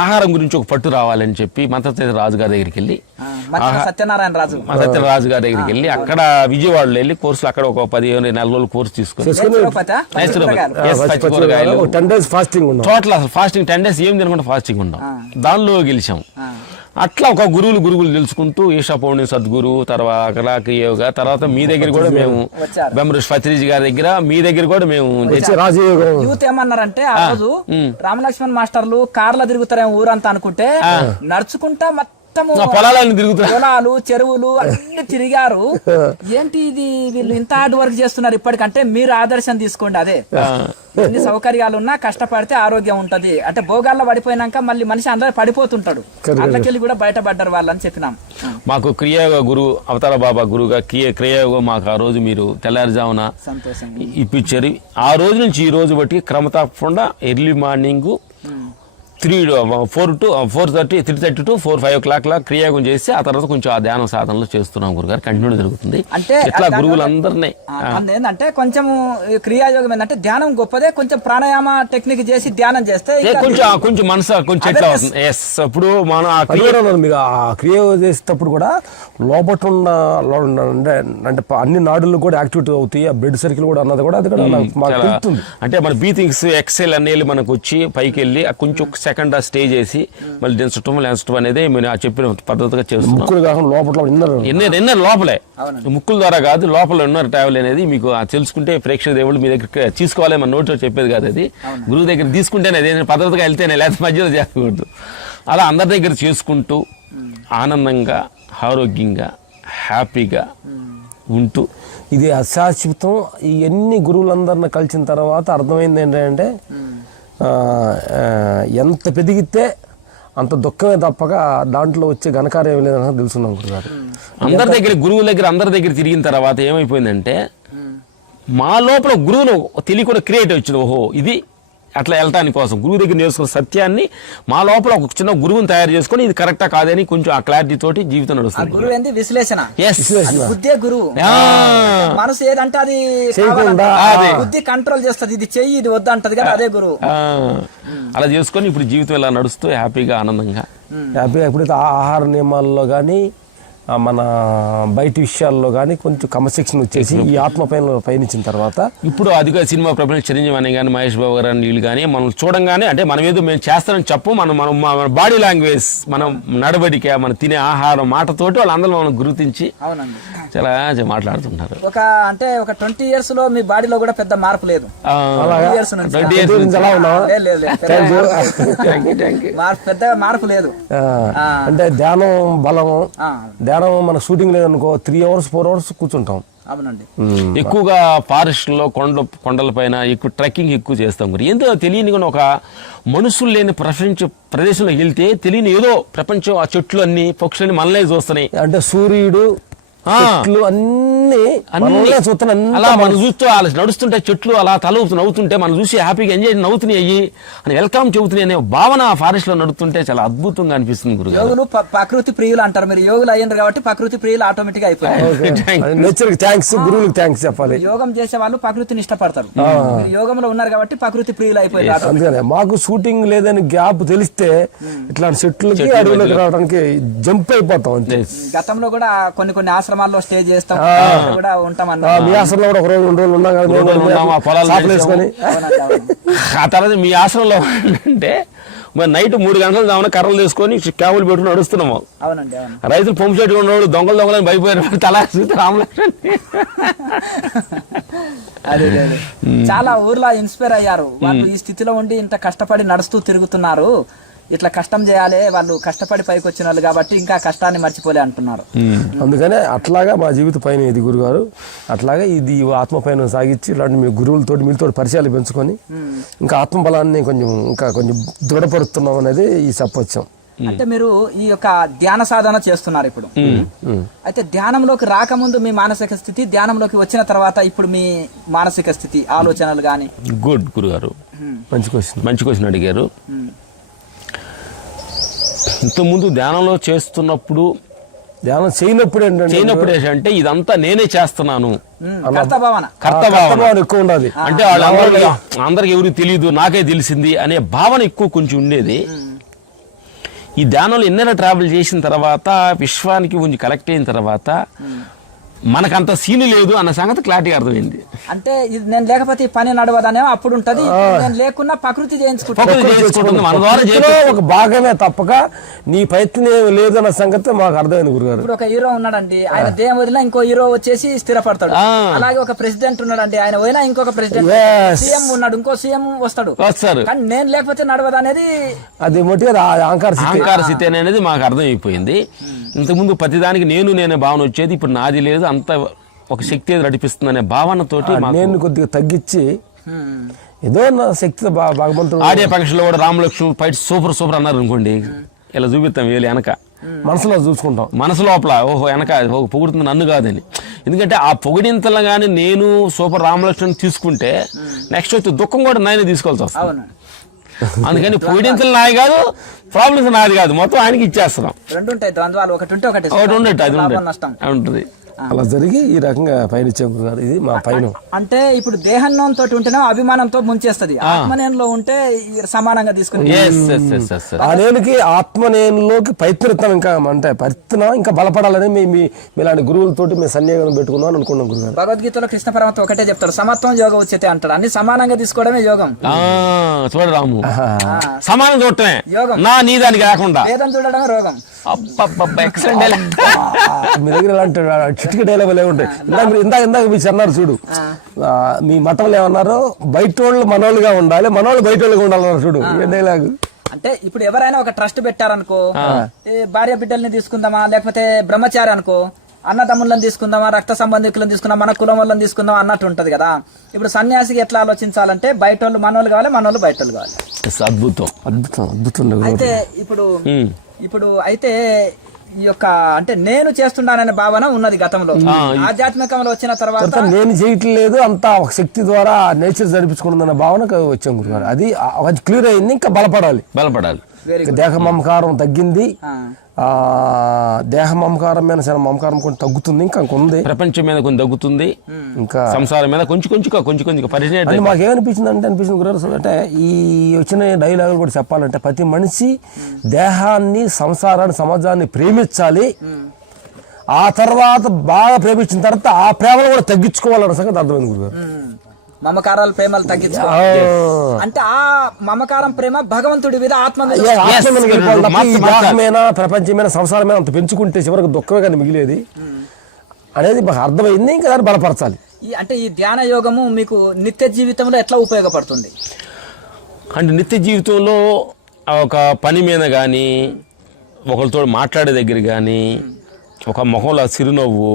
ఆహారం గురించి ఒక పట్టు రావాలని చెప్పి మంత్రతేజ రాజు గారి దగ్గరికి వెళ్ళి, సత్యనారాయణ రాజు గారి దగ్గరికి వెళ్ళి అక్కడ విజయవాడలో వెళ్ళి కోర్సులు అక్కడ ఒక 15 నెల రోజులు కోర్సు తీసుకుని టోటల్ అసలు ఫాస్టింగ్ 10 days ఏం తినకుండా ఫాస్టింగ్ ఉన్నాం. దానిలో గెలిచాం. అట్లా ఒక గురువులు తెలుసుకుంటూ ఈషా పౌర్ణమి సద్గురు, తర్వాత యోగ, తర్వాత మీ దగ్గర కూడా మేము బెంబరీష్ ఫత్రీజీ గారి దగ్గర, మీ దగ్గర కూడా మేము యూత్ ఏమన్నారంటే ఆ రోజు రామలక్ష్మణ్ మాస్టర్లు కార్లో తిరుగుతారేమో ఊరంతా అనుకుంటే నడుచుకుంటా పొలాలను తిరుగుతారు, పొలాలు చెరువులు అన్ని తిరిగారు. ఏంటి ఇది, వీళ్ళు ఇంత హార్డ్ వర్క్ చేస్తున్నారు ఇప్పటికంటే మీరు ఆదర్శం తీసుకోండి. అదే ఎన్ని సౌకర్యాలు ఉన్నా కష్టపడితే ఆరోగ్యం ఉంటది. అంటే భోగాల్లో పడిపోయినాక మళ్ళీ మనిషి అందరూ పడిపోతుంటాడు. అందుకెళ్ళి కూడా బయటపడ్డారు వాళ్ళని చెప్పినాం. మాకు క్రియాయోగ గురువు అవతార బాబా గురువుగా క్రియాయోగం మాకు ఆ రోజు మీరు తెల్లారుజామున ఇప్పించారు. ఆ రోజు నుంచి ఈ రోజు బట్టి క్రమ తప్పకుండా ఎర్లీ మార్నింగ్ 4:30 to 4-5 o'clock లా క్రియాయోగం చేసి ఆ తర్వాత కొంచెం ఆ ధ్యానం సాధనలో చేస్తున్నాం గురుగారు. కంటిన్యూ జరుగుతుంది. అంటే ఇట్లా గురువులందరినీ ఏంటంటే కొంచెం క్రియాయోగం ఏంటంటే ధ్యానం గొప్పదే, కొంచెం ప్రాణాయామ టెక్నిక్ చేసి ధ్యానం చేస్తే కొంచెం మనసు కొంచెం ఎట్లా అవుతుంది. ఇప్పుడు మనం ఆ క్రియాయోగం చేసేటప్పుడు కూడా లోపల ఉన్న అంటే అన్ని నాడులు కూడా యాక్టివిటీ అవుతాయి. ఆ బ్లడ్ సర్కిల్ కూడా అన్నది కూడా అది కూడా అంటే మన బ్రీతింగ్స్ ఎక్సెల్ అన్ని మనకు వచ్చి పైకి వెళ్ళి కొంచెం సెకండ్ స్టేజ్ చేసి మళ్ళీ దించటం లేచటం అనేది మేము చెప్పిన పద్ధతిగా చేస్తున్నాం. లోపలే ముక్కుల ద్వారా కాదు, లోపల ఉన్నారు ట్రావెల్ అనేది మీకు తెలుసుకుంటే ప్రేక్షక దేవుళ్ళు మీ దగ్గర తీసుకోవాలి. మన నోట్లో చెప్పేది కాదు, అది గురువు దగ్గర తీసుకుంటేనే అదే పద్ధతిగా వెళ్తేనే, లేకపోతే మధ్యలో చేయకూడదు. అలా అందరి దగ్గర చేసుకుంటూ ఆనందంగా, ఆరోగ్యంగా, హ్యాపీగా ఉంటూ ఇది అశాశ్వతం. ఈ ఎన్ని గురువులందరిని కలిసిన తర్వాత అర్థమైంది ఏంటంటే ఎంత పెరిగితే అంత దుఃఖమే తప్పక దాంట్లో వచ్చే ఘనకార్యం లేదని తెలుసున్నాం గురుగారు. అందరి దగ్గర గురువుల దగ్గర అందరి దగ్గర తిరిగిన తర్వాత ఏమైపోయిందంటే మా లోపల గురువును తెలియకుండా క్రియేట్ వచ్చింది. ఓహో ఇది అట్లా వెళ్ళటానికి కోసం గురువు దగ్గర నేర్చుకున్న సత్యాన్ని మా లోపల ఒక చిన్న గురువుని తయారు చేసుకొని ఇది కరెక్టా కాదని కొంచెం ఆ క్లారిటీ తోటి జీవితం నడుస్తుంది. గురువు ఏంది విశ్లేషణ, బుద్ధే గురువు. మనసు ఏదంటే అది బుద్ధి కంట్రోల్ చేస్తుంది, ఇది చెయ్యి ఇది వద్దు అంటది కదా, అదే గురువు. అలా చేసుకొని ఇప్పుడు జీవితం ఇలా నడుస్తూ హ్యాపీగా ఆనందంగా ఎప్పుడైతే ఆహార నియమాల్లో కానీ మన బయట విషయాల్లో కానీ కొంచెం క్రమశిక్షణ వచ్చేసి ఈ ఆత్మ పయనించిన తర్వాత ఇప్పుడు అదిగా సినిమా ప్రపంచ చిరంజీవి అని కానీ మహేష్ బాబు గారు వీళ్ళు కానీ మనం చూడంగానే అంటే మనం ఏదో మేము చేస్తామని చెప్పు, మన బాడీ లాంగ్వేజ్, మనం నడవడిక, మనం తినే ఆహారం మాటతోటి వాళ్ళందరూ మనం గుర్తించి చాలా మాట్లాడుతుంటారు. అంటే ఒక 20 years లో మీ బాడీలో కూడా పెద్ద మార్పు లేదు. పెద్ద మార్పు లేదు. అంటే ధ్యానం బలము, ధ్యానం మన షూటింగ్ లేదనుకో 3 hours 4 hours కూర్చుంటాం. అవునండి. ఎక్కువగా ఫారెస్ట్ లో కొండల పైన ఎక్కువ ట్రెక్కింగ్ ఎక్కువ చేస్తాం. ఏందో తెలియని ఒక మనుషులు లేని ప్రదేశంలోకి వెళ్తే తెలియని ఏదో ప్రపంచం, ఆ చెట్లు అన్ని పక్షులన్నీ మనలే చూస్తున్నాయి. అంటే సూర్యుడు చెట్లు అన్ని మనల్నే చూస్తున్నా, అలా మనం చూస్తూ అలా నడుస్తుంటే చెట్లు అలా తలవుతూ నవ్వుతుంటే మనం చూసి హ్యాపీగా ఎంజాయ్ నవ్వుతున్నాయి అని వెల్కమ్ చెబుతున్నాయి అనే భావన ఫారెస్ట్ లో నడుస్తుంటే చాలా అద్భుతంగా అనిపిస్తుంది గురుగారు. యోగులు ప్రకృతి ప్రియులు అంటారు, మీరు యోగులు అయ్యారు కాబట్టి ప్రకృతి ప్రియులు ఆటోమేటిక్ గా అయిపోయారు. నేచర్ థ్యాంక్స్, గురువులకు థ్యాంక్స్ చెప్పాలి. యోగం చేసే వాళ్ళు ప్రకృతిని ఇష్టపడతారు, మీరు యోగంలో ఉన్నారు కాబట్టి ప్రకృతి ప్రియులు అయిపోయారు. అందుకనే మాకు షూటింగ్ లేదని గ్యాప్ తెలిస్తే ఇట్లాంటి చెట్లకి అడవులకు రావడానికి జంప్ అయిపోతాం అంతే. గతంలో కూడా కొన్ని ఆశ్రమాల్లో స్టే చేస్తాం కూడా ఉంటాం అన్న. మీ ఆశ్రమంలో కూడా ఒక రోజు 2 రోజులు ఉన్నాం కదా వేసుకొని. ఆ తర్వాత మీ ఆశ్రమంలో అంటే మరి నైట్ 3 గంటల దామని కర్రలు తీసుకొని క్యాబులు పెట్టుకుని నడుస్తున్నాము. అవునండి, అవును. రైతులు పంపు చెట్టు ఉన్నవాడు దొంగలని భయపోయారు, తలా చూస్తే రామలక్ష్మణ్. అదే చాలా ఊర్లో ఇన్స్పైర్ అయ్యారు, వాళ్ళు ఈ స్థితిలో ఉండి ఇంత కష్టపడి నడుస్తూ తిరుగుతున్నారు, ఇట్లా కష్టం చేయాలి, వాళ్ళు కష్టపడి పైకి వచ్చిన వాళ్ళు కాబట్టి ఇంకా కష్టాన్ని మర్చిపోలే అంటున్నారు. అందుకనే అట్లాగా మా జీవిత పైన ఇది గురుగారు, అట్లాగా ఇది ఆత్మ పైన సాగించి ఇలాంటి మీ గురువులతో మీతో పరిచయాలు పెంచుకొని ఇంకా ఆత్మ బలాన్ని కొంచెం దృఢపరుస్తున్నాం అనేది ఈ చెప్పొచ్చాం. అంటే మీరు ఈ యొక్క ధ్యాన సాధన చేస్తున్నారు ఇప్పుడు. అయితే ధ్యానంలోకి రాకముందు మీ మానసిక స్థితి, ధ్యానంలోకి వచ్చిన తర్వాత ఇప్పుడు మీ మానసిక స్థితి, ఆలోచనలు గాని. గుడ్ గురుగారు, మంచి క్వశ్చన్ అడిగారు. ఇంతకుముందు ధ్యానంలో చేస్తున్నప్పుడు, ధ్యానం చేయనప్పుడు ఏంటంటే ఇదంతా నేనే చేస్తున్నాను కర్తభావన ఎక్కువ ఉండదు. అంటే అందరికి ఎవరికి తెలియదు, నాకే తెలిసింది అనే భావన ఎక్కువ కొంచెం ఉండేది. ఈ ధ్యానంలో ఎన్నైనా ట్రావెల్ చేసిన తర్వాత, విశ్వానికి కొంచెం కలెక్ట్ అయిన తర్వాత మనకంత సీన్ లేదు అన్న సంగతి క్లారిటీ అర్థమైంది. అంటే నేను లేకపోతే పని నడవదనేమో అప్పుడు ఉంటది, నేను లేకున్నా ప్రకృతి చేయించుకుంటుంది మన ద్వారా ఒక భాగమే తప్పక నీ ప్రయత్నం లేదు అన్న సంగతి మాకు అర్థమైంది గురుగారు. ఇప్పుడు ఒక హీరో ఉన్నాడండి, ఆయన దేయం వదిలినా ఇంకో హీరో వచ్చేసి స్థిరపడతాడు. అలాగే ఒక ప్రెసిడెంట్ ఉన్నాడండి, ఆయన పోయినా ఇంకొక ప్రెసిడెంట్, సీఎం ఉన్నాడు ఇంకో సీఎం వస్తాడు. కానీ నేను లేకపోతే నడవదనేది అది మొట్టిగా అహంకార స్థితి అనేది మాకు అర్థమైపోయింది. ఇంతకుముందు ప్రతిదానికి నేనే భావన వచ్చేది, ఇప్పుడు నాది లేదు, అంత ఒక శక్తి ఏది నడిపిస్తుంది అనే భావనతోటి నేను కొద్దిగా తగ్గించి ఏదో నా శక్తి భగవంతుడు. ఆడియో ఫంక్షన్ లో కూడా రామలక్ష్మణ్ ఫైట్ సూపర్ అన్నారు అనుకోండి, ఇలా చూపిస్తాం వీళ్ళు వెనక మనసులో చూసుకుంటాం, మనసు లోపల ఓహో వెనక పొగుడుతుంది నన్ను కాదని. ఎందుకంటే ఆ పొగిడింతలు కానీ నేను సూపర్ రామలక్ష్మణ్ తీసుకుంటే నెక్స్ట్ వచ్చి దుఃఖం కూడా నాయనే తీసుకోవాల్సి వస్తుంది. అందుకని పొగిడింతలు నాది కాదు, ప్రాబ్లమ్స్ నాది కాదు, మొత్తం ఆయనకి ఇచ్చేస్తున్నాం. రెండు ఉంటాయి ద్వంద్వాలు, ఒకటి ఉండేది అది ఉంటుంది. అలా జరిగి ఈ రకంగా పైన ఇది మా పైన. అంటే ఇప్పుడు దేహంతో ఉంటేనే అభిమానంతో ముంచేస్తుంది, ఆత్మనేనులో ఉంటే సమానంగా తీసుకుని ఆ నేనుకి ఆత్మనేనులోకి ప్రయత్నిస్తాం, ఇంకా అంటే ప్రయత్నం ఇంకా బలపడాలని మీలాంటి గురువులతోటి మేము సన్నియోగం పెట్టుకుందాం అనుకున్నాం గురుగారు. భగవద్గీతలో కృష్ణ పరమాత్మ ఒకటే చెప్తారు, సమత్వం యోగ ఉచ్యతే అంటాడు, అన్ని సమానంగా తీసుకోవడమే యోగం. చూడరాము సమానం చూడటమే యోగం, నా నీ దానికి కాకుండా వేదం చూడడమే రోగం. మీ దగ్గర ఇలాంటి చిటికి డైలాగులు ఏముంటాయి. ఇందాక మీరు అన్నారు చూడు, మీ మతంలో ఏమన్నారు, బయట వాళ్ళు మనోళ్ళుగా ఉండాలి, మనోళ్ళు బయట వాళ్ళుగా ఉండాలన్నారు చూడు. ఏ డైలాగు అంటే ఇప్పుడు ఎవరైనా ఒక ట్రస్ట్ పెట్టారనుకో, భార్య బిడ్డల్ని తీసుకుందామా, లేకపోతే బ్రహ్మచారి అనుకో, అన్నదమ్ములను తీసుకుందామా, రక్త సంబంధికులను తీసుకుందాం, మన కులం వాళ్ళని తీసుకుందాం అన్నట్టు ఉంటది కదా. ఇప్పుడు సన్యాసికి ఎట్లా ఆలోచించాలంటే బయట వాళ్ళు మనోళ్ళు కావాలి, మనోళ్ళు బయట వాళ్ళు కావాలి. అద్భుతం. అయితే ఇప్పుడు అయితే ఈ యొక్క అంటే నేను చేస్తున్నాననే భావన ఉన్నది గతంలో, ఆధ్యాత్మికంలో వచ్చిన తర్వాత నేను చేయట్లేదు, అంతా ఒక శక్తి ద్వారా నేచర్ జరిపించుకుంటుందన్న భావన వచ్చాం గురుగారు. అది క్లియర్ అయింది, ఇంకా బలపడాలి. దేహ మమకారం తగ్గింది, దేహ మమకారం మీద చాలా మమకారం కొంచెం తగ్గుతుంది, ఇంకా ఉంది, ప్రపంచం మీద కొంచెం తగ్గుతుంది, ఇంకా సంసారం మీద కొంచెం పరిచయం. మాకేమనిపించింది అనిపించింది గురుగారు, అంటే ఈ వచ్చిన డైలాగులు కూడా చెప్పాలంటే ప్రతి మనిషి దేహాన్ని, సంసారాన్ని, సమాజాన్ని ప్రేమించాలి, ఆ తర్వాత బాగా ప్రేమించిన తర్వాత ఆ ప్రేమను కూడా తగ్గించుకోవాలన్న సంగతి అర్థమైంది గురుగారు. మమకారాలు ప్రేమలు తగ్గించుకోవాలి అంటే ఆ మమకారం ప్రేమ భగవంతుడి మీద ఆత్మమైన ప్రపంచమైన సంసారమైన అంత పెంచుకుంటే చివరికి దుఃఖమే కానీ మిగిలేది అనేది మాకు అర్థమైంది. ఇంకా దాన్ని బలపరచాలి. అంటే ఈ ధ్యాన యోగము మీకు నిత్య జీవితంలో ఎట్లా ఉపయోగపడుతుంది అంటే, నిత్య జీవితంలో ఒక పని మీద కానీ, ఒకరితో మాట్లాడే దగ్గర కానీ, ఒక మొహంలో చిరునవ్వు,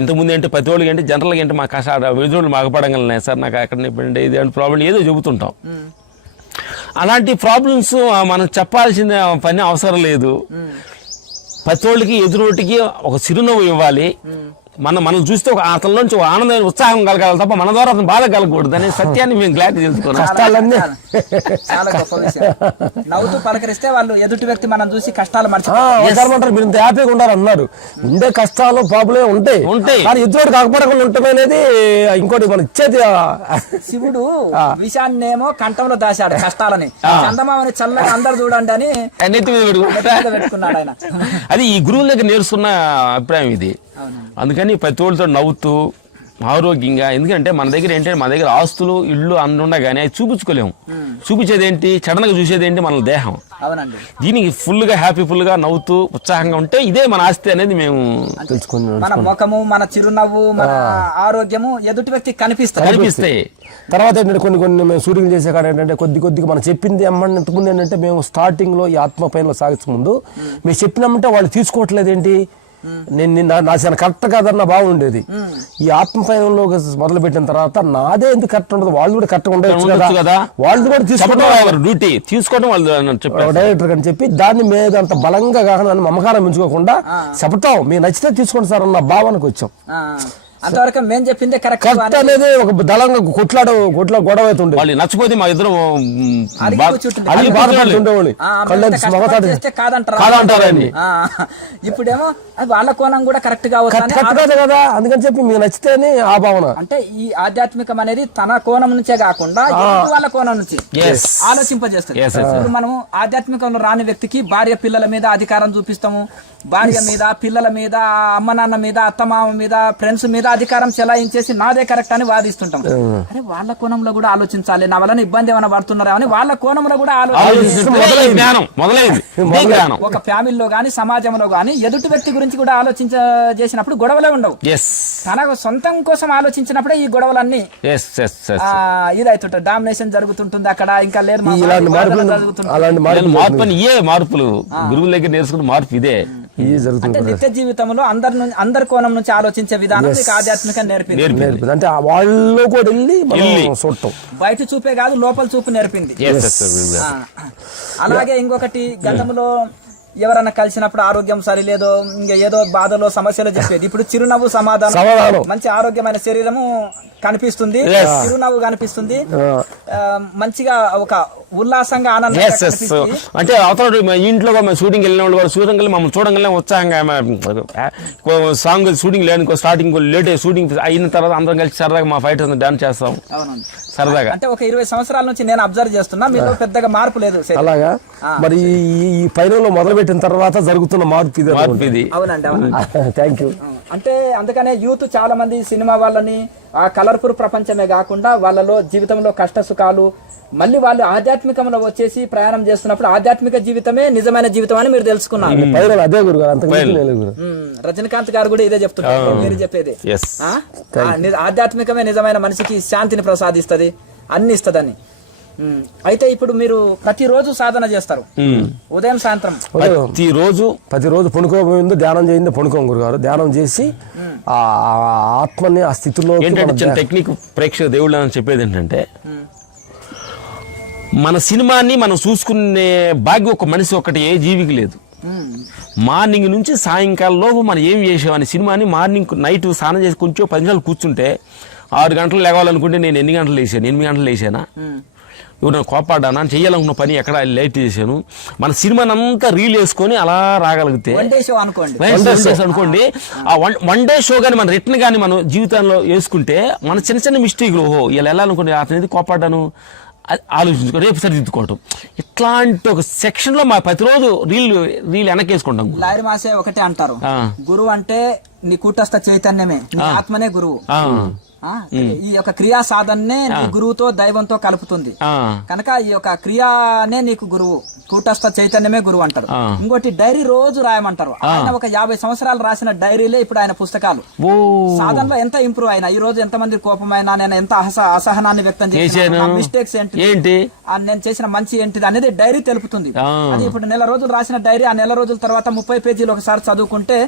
ఇంతకుముందు అంటే ప్రతి వాళ్ళకి అంటే జనరల్గా అంటే మా కష్ట ఎదురోళ్ళు మాగపడగలనే సార్, నాకు అక్కడ ఇది అంటే ప్రాబ్లం ఏదో చెబుతుంటాం. అలాంటి ప్రాబ్లమ్స్ మనం చెప్పాల్సిన పని అవసరం లేదు. ప్రతోళ్ళకి ఎదురోటికి ఒక చిరునవ్వు ఇవ్వాలి. మనం చూస్తే ఒక అతని నుంచి ఒక ఆనందమైన ఉత్సాహం కలగాలి తప్ప మన ద్వారా అతను బాధ కలగకూడదు అనే సత్యాన్ని మేము క్లారిటీ తెలుసుకున్నాం. కష్టాలన్నీ చాలా గొప్ప విషయం. నవ్వుతూ పలకరిస్తే వాళ్ళు ఎదుటి వ్యక్తి మనం చూసి కష్టాలు మర్చిపోతారు. మీరు ఇంత హ్యాపీగా ఉండాలన్నారు. ఉండే కష్టాలు ప్రాబ్లమ్ ఉంటాయి కానీ ఎదురు కాకపోవడం ఉంటుంది అనేది ఇంకోటి మనం ఇచ్చేది. శివుడు విషాన్నేమో కంఠంలో దాశాడు కష్టాలని, చందమామని చల్లగా అందరు చూడండి అని నెత్తి మీద పెట్టుకున్నాడు ఆయన. అది ఈ గురువుల దగ్గర నేర్చుకున్న అభిప్రాయం ఇది. అందుకని ప్రతి ఒళ్ళతో నవ్వుతూ ఆరోగ్యంగా, ఎందుకంటే మన దగ్గర ఏంటంటే మన దగ్గర ఆస్తులు ఇళ్ళు అందుండా కానీ అవి చూపించుకోలేము. చూపించేది ఏంటి, సడన్ గా చూసేది ఏంటి, మన దేహం. దీనికి ఫుల్ గా హ్యాపీఫుల్ గా నవ్వుతూ ఉత్సాహంగా ఉంటే ఇదే మన ఆస్తి అనేది మేము తెలుసుకున్నాం. మన ముఖము, మన చిరునవ్వు, మన ఆరోగ్యము ఎదుటి వ్యక్తికి కనిపిస్తాయి. తర్వాత ఏంటంటే కొన్ని మేము షూటింగ్ చేసే కాడ ఏంటంటే కొద్దిగా మనం చెప్పింది ఎంతకుముందు ఏంటంటే మేము స్టార్టింగ్ లో ఈ ఆత్మ పైన సాగించే ముందు మేము చెప్పినామంటే వాళ్ళు తీసుకోవట్లేదు. ఏంటి నేను నా కరెక్ట్ కాదన్న బాగుండేది. ఈ ఆత్మ పైనంలో మొదలు పెట్టిన తర్వాత నాదే ఎందుకు కరెక్ట్ ఉండదు, వాళ్ళు కూడా కరెక్ట్ ఉండొచ్చు కదా, వాళ్ళు కూడా తీసుకోవడం వాళ్ళు డైరెక్టర్ అని చెప్పి దాన్ని మీద అంత బలంగా కాకుండా మమకారం పెంచుకోకుండా చెప్తాం మీరు నచ్చితే తీసుకోండి సార్ అన్న భావనకు వచ్చాం. అంతవరకు మేము చెప్పిందే కరెక్ట్ అనేది ఒక దళంగా గొడవ అవుతుండే. వాళ్ళు నచ్చిపోతే మా ఇద్దరు కాదంటారని. ఇప్పుడేమో వాళ్ళ కోణం కూడా కరెక్ట్ గా కదా, అందుకని చెప్పి మీకు నచ్చితేనే ఆ భావన. అంటే ఈ ఆధ్యాత్మికం అనేది తన కోణం నుంచే కాకుండా వాళ్ళ కోణం నుంచి ఆలోచింపజేస్తుంది. ఇప్పుడు మనము ఆధ్యాత్మికంలో రాని వ్యక్తికి భార్య పిల్లల మీద అధికారం చూపిస్తాము, భార్య మీద, పిల్లల మీద, అమ్మ నాన్న మీద, అత్తమామ మీద, ఫ్రెండ్స్ మీద అధికారం చెలాయించేసి నాదే కరెక్ట్ అని వాదిస్తుంటాం. అరే వాళ్ళ కోణంలో కూడా ఆలోచించాలి, నా వలన ఇబ్బంది ఏమైనా పడుతున్నారా అని వాళ్ళ కోణంలో కూడా ఒక ఫ్యామిలీలో గానీ సమాజంలో గానీ ఎదుటి వ్యక్తి గురించి కూడా చేసినప్పుడు గొడవలే ఉండవు. తన సొంతం కోసం ఆలోచించినప్పుడే ఈ గొడవలన్నీ ఇదైతుంటాయి, డామినేషన్ జరుగుతుంటుంది అక్కడ. ఇంకా లేదు మార్పులు గురువుల దగ్గర నేర్చుకున్న మార్పు ఇదే. అంటే నిత్య జీవితంలో అందరి కోణం నుంచి ఆలోచించే విధానం ఆధ్యాత్మిక నేర్పింది. అంటే వాళ్ళు కూడా వెళ్ళి చూడటం, బయట చూపే కాదు లోపల చూపు నేర్పింది. అలాగే ఇంకొకటి, గతంలో ఎవరన్నా కలిసినప్పుడు ఆరోగ్యం సరిలేదో ఇంకా ఏదో బాధలో సమస్యలు చెప్పేది. ఇప్పుడు చిరునవ్వు సమాధానం, మంచి ఆరోగ్యమైన శరీరము కనిపిస్తుంది, చిరునవ్వు కనిపిస్తుంది, మంచిగా ఒక ఉల్లాసంగా ఆనందంగా. అంటే అవతల ఇంట్లో షూటింగ్ వెళ్ళిన వాళ్ళు కూడా షూటింగ్ వెళ్ళి మమ్మల్ని చూడంగానే ఉత్సాహంగా సాంగ్ షూటింగ్ లేదు, స్టార్టింగ్ లేట్ షూటింగ్ అయిన తర్వాత అందరం కలిసి సరదాగా మా ఫైట్ డాన్స్ చేస్తాం సరదాగా. అంటే ఒక 20 సంవత్సరాల నుంచి నేను అబ్జర్వ్ చేస్తున్నా, మీలో పెద్దగా మార్పు లేదు. అలాగా మరి ఈ పైన మొదలు పెట్టిన తర్వాత జరుగుతున్న మార్పు ఇది. అవునండి, అవునండి. Thank you. అంటే అందుకనే యూత్ చాలా మంది సినిమా వాళ్ళని ఆ కలర్ఫుల్ ప్రపంచమే కాకుండా వాళ్ళలో జీవితంలో కష్ట సుఖాలు, మళ్ళీ వాళ్ళు ఆధ్యాత్మికంలో వచ్చేసి ప్రయాణం చేస్తున్నప్పుడు ఆధ్యాత్మిక జీవితమే నిజమైన జీవితం అని మీరు తెలుసుకున్నారు. అదే గురుగారు, రజనీకాంత్ గారు కూడా ఇదే చెప్తున్నారు, మీరు చెప్పేది ఆధ్యాత్మికమే నిజమైన మనిషికి శాంతిని ప్రసాదిస్తది, అన్ని ఇస్తదని. అయితే ఇప్పుడు మీరు ప్రతిరోజు సాధన చేస్తారు, ఉదయం సాయంత్రం ప్రతిరోజు పనుకోబోయింది, ధ్యానం చేయింది, పనుకోం గురుగారు. ధ్యానం చేసి ఆ ఆత్మని ఆ స్థితిలో టెక్నిక్ ప్రేక్షక దేవుళ్ళు అని చెప్పేది ఏంటంటే, మన సినిమాని మనం చూసుకునే భాగ్యం ఒక మనిషి ఒకటి ఏ జీవికి లేదు. మార్నింగ్ నుంచి సాయంకాలం లోపు మనం ఏం చేసామని సినిమాని మార్నింగ్ నైట్ స్నానం చేసి కొంచెం 10 నిమిషాలు కూర్చుంటే 6 గంటలు లేవాలనుకుంటే నేను ఎన్ని గంటలు లేచాను, 8 గంటలు లేచానా, ఎవరైనా కోపాడానా, చేయాలనుకున్న పని ఎక్కడ లేట్ చేశాను, మన సినిమాని అంతా రీల్ వేసుకొని అలా రాగలిగితే అనుకోండి, ఆ వన్ డే షో కానీ మన రిటర్న్ కానీ మన జీవితంలో వేసుకుంటే మన చిన్న చిన్న మిస్టేక్లు, ఓహో ఇలా వెళ్ళాలనుకోండి, అతనేది కోపాడాను ఆలోచించుకో, రేపు సరిదిద్దుకోవటం, ఇట్లాంటి ఒక సెక్షన్ లో మా ప్రతిరోజు రీల్ వెనకేసుకుంటాం. లాయర్ మాసే ఒకటే అంటారు, గురువు అంటే నీ కూటస్థ చైతన్యమే, నీ ఆత్మనే గురువు. ఈ యొక్క క్రియా సాధననే గురువుతో దైవంతో కలుపుతుంది కనుక ఈ యొక్క క్రియానే నీకు గురువు, కూటస్థ చైతన్యమే గురువు అంటారు. ఇంకోటి డైరీ రోజు రాయమంటారు. ఆయన ఒక 50 సంవత్సరాలు రాసిన డైరీలే ఇప్పుడు ఆయన పుస్తకాలు. సాధనలో ఎంత ఇంప్రూవ్ అయినా, ఈ రోజు ఎంత మంది కోపమైనా, నేను ఎంత అసహనాన్ని వ్యక్తం చేశాను, మిస్టేక్స్ ఏంటి, నేను చేసిన మంచి ఏంటిది అనేది డైరీ తెలుపుతుంది. అది ఇప్పుడు నెల రోజులు రాసిన డైరీ ఆ నెల రోజుల తర్వాత 30 పేజీలు ఒకసారి చదువుకుంటే,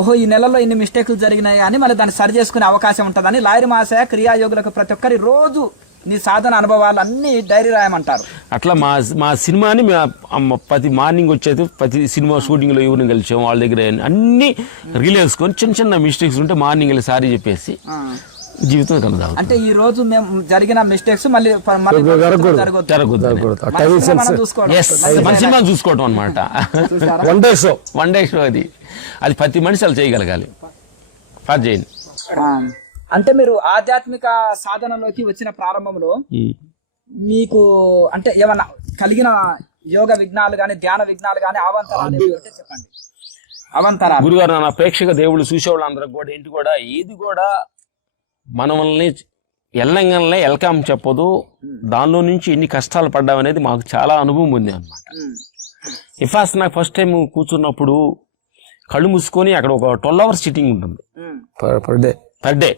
ఓహో ఈ నెలలో ఇన్ని మిస్టేక్లు జరిగినాయి అని మళ్ళీ దాన్ని సరి చేసుకునే అవకాశం ఉంటుందని లాయర్ మహాశయ క్రియాయోగులకు ప్రతి ఒక్కరి రోజు నీ సాధన అనుభవాలు అన్ని డైరీ రాయమంటారు. అట్లా మా సినిమాని ప్రతి మార్నింగ్ వచ్చేది, ప్రతి సినిమా షూటింగ్లో ఎవరిని కలిసాము వాళ్ళ దగ్గర అన్ని రిలేసుకొని చిన్న చిన్న మిస్టేక్స్ ఉంటే మార్నింగ్ వెళ్ళి సారీ చెప్పేసి జీవితం కలదాం. అంటే ఈ రోజు మేము జరిగిన మిస్టేక్స్ మళ్ళీ మన సినిమాని చూసుకోవటం అనమాట. వన్ డే షో అది ప్రతి మనిషి అలా చేయగలగాలి. చేయండి. అంటే మీరు ఆధ్యాత్మిక సాధనలోకి వచ్చిన ప్రారంభంలో మీకు అంటే ఏమన్నా కలిగిన యోగ విఘ్నాలు గాని ధ్యాన విఘ్నాలు గాని అవాంతరాలు చెప్పండి. అవాంతరాలు గురుగారు, నా ప్రేక్షక దేవుళ్ళు చూసేవాళ్ళు అందరికి కూడా ఏంటి కూడా ఏది కూడా మనల్ని ఎల్లంగానే వెల్కమ్ చెప్పదు. దానిలో నుంచి ఎన్ని కష్టాలు పడ్డామనేది మాకు చాలా అనుభవం ఉంది అనమాట. ఇన్ఫాక్ట్ నాకు ఫస్ట్ టైం కూర్చున్నప్పుడు కళ్ళు మూసుకొని అక్కడ ఒక 12 hours సిట్టింగ్ ఉంటుంది పర్ డే.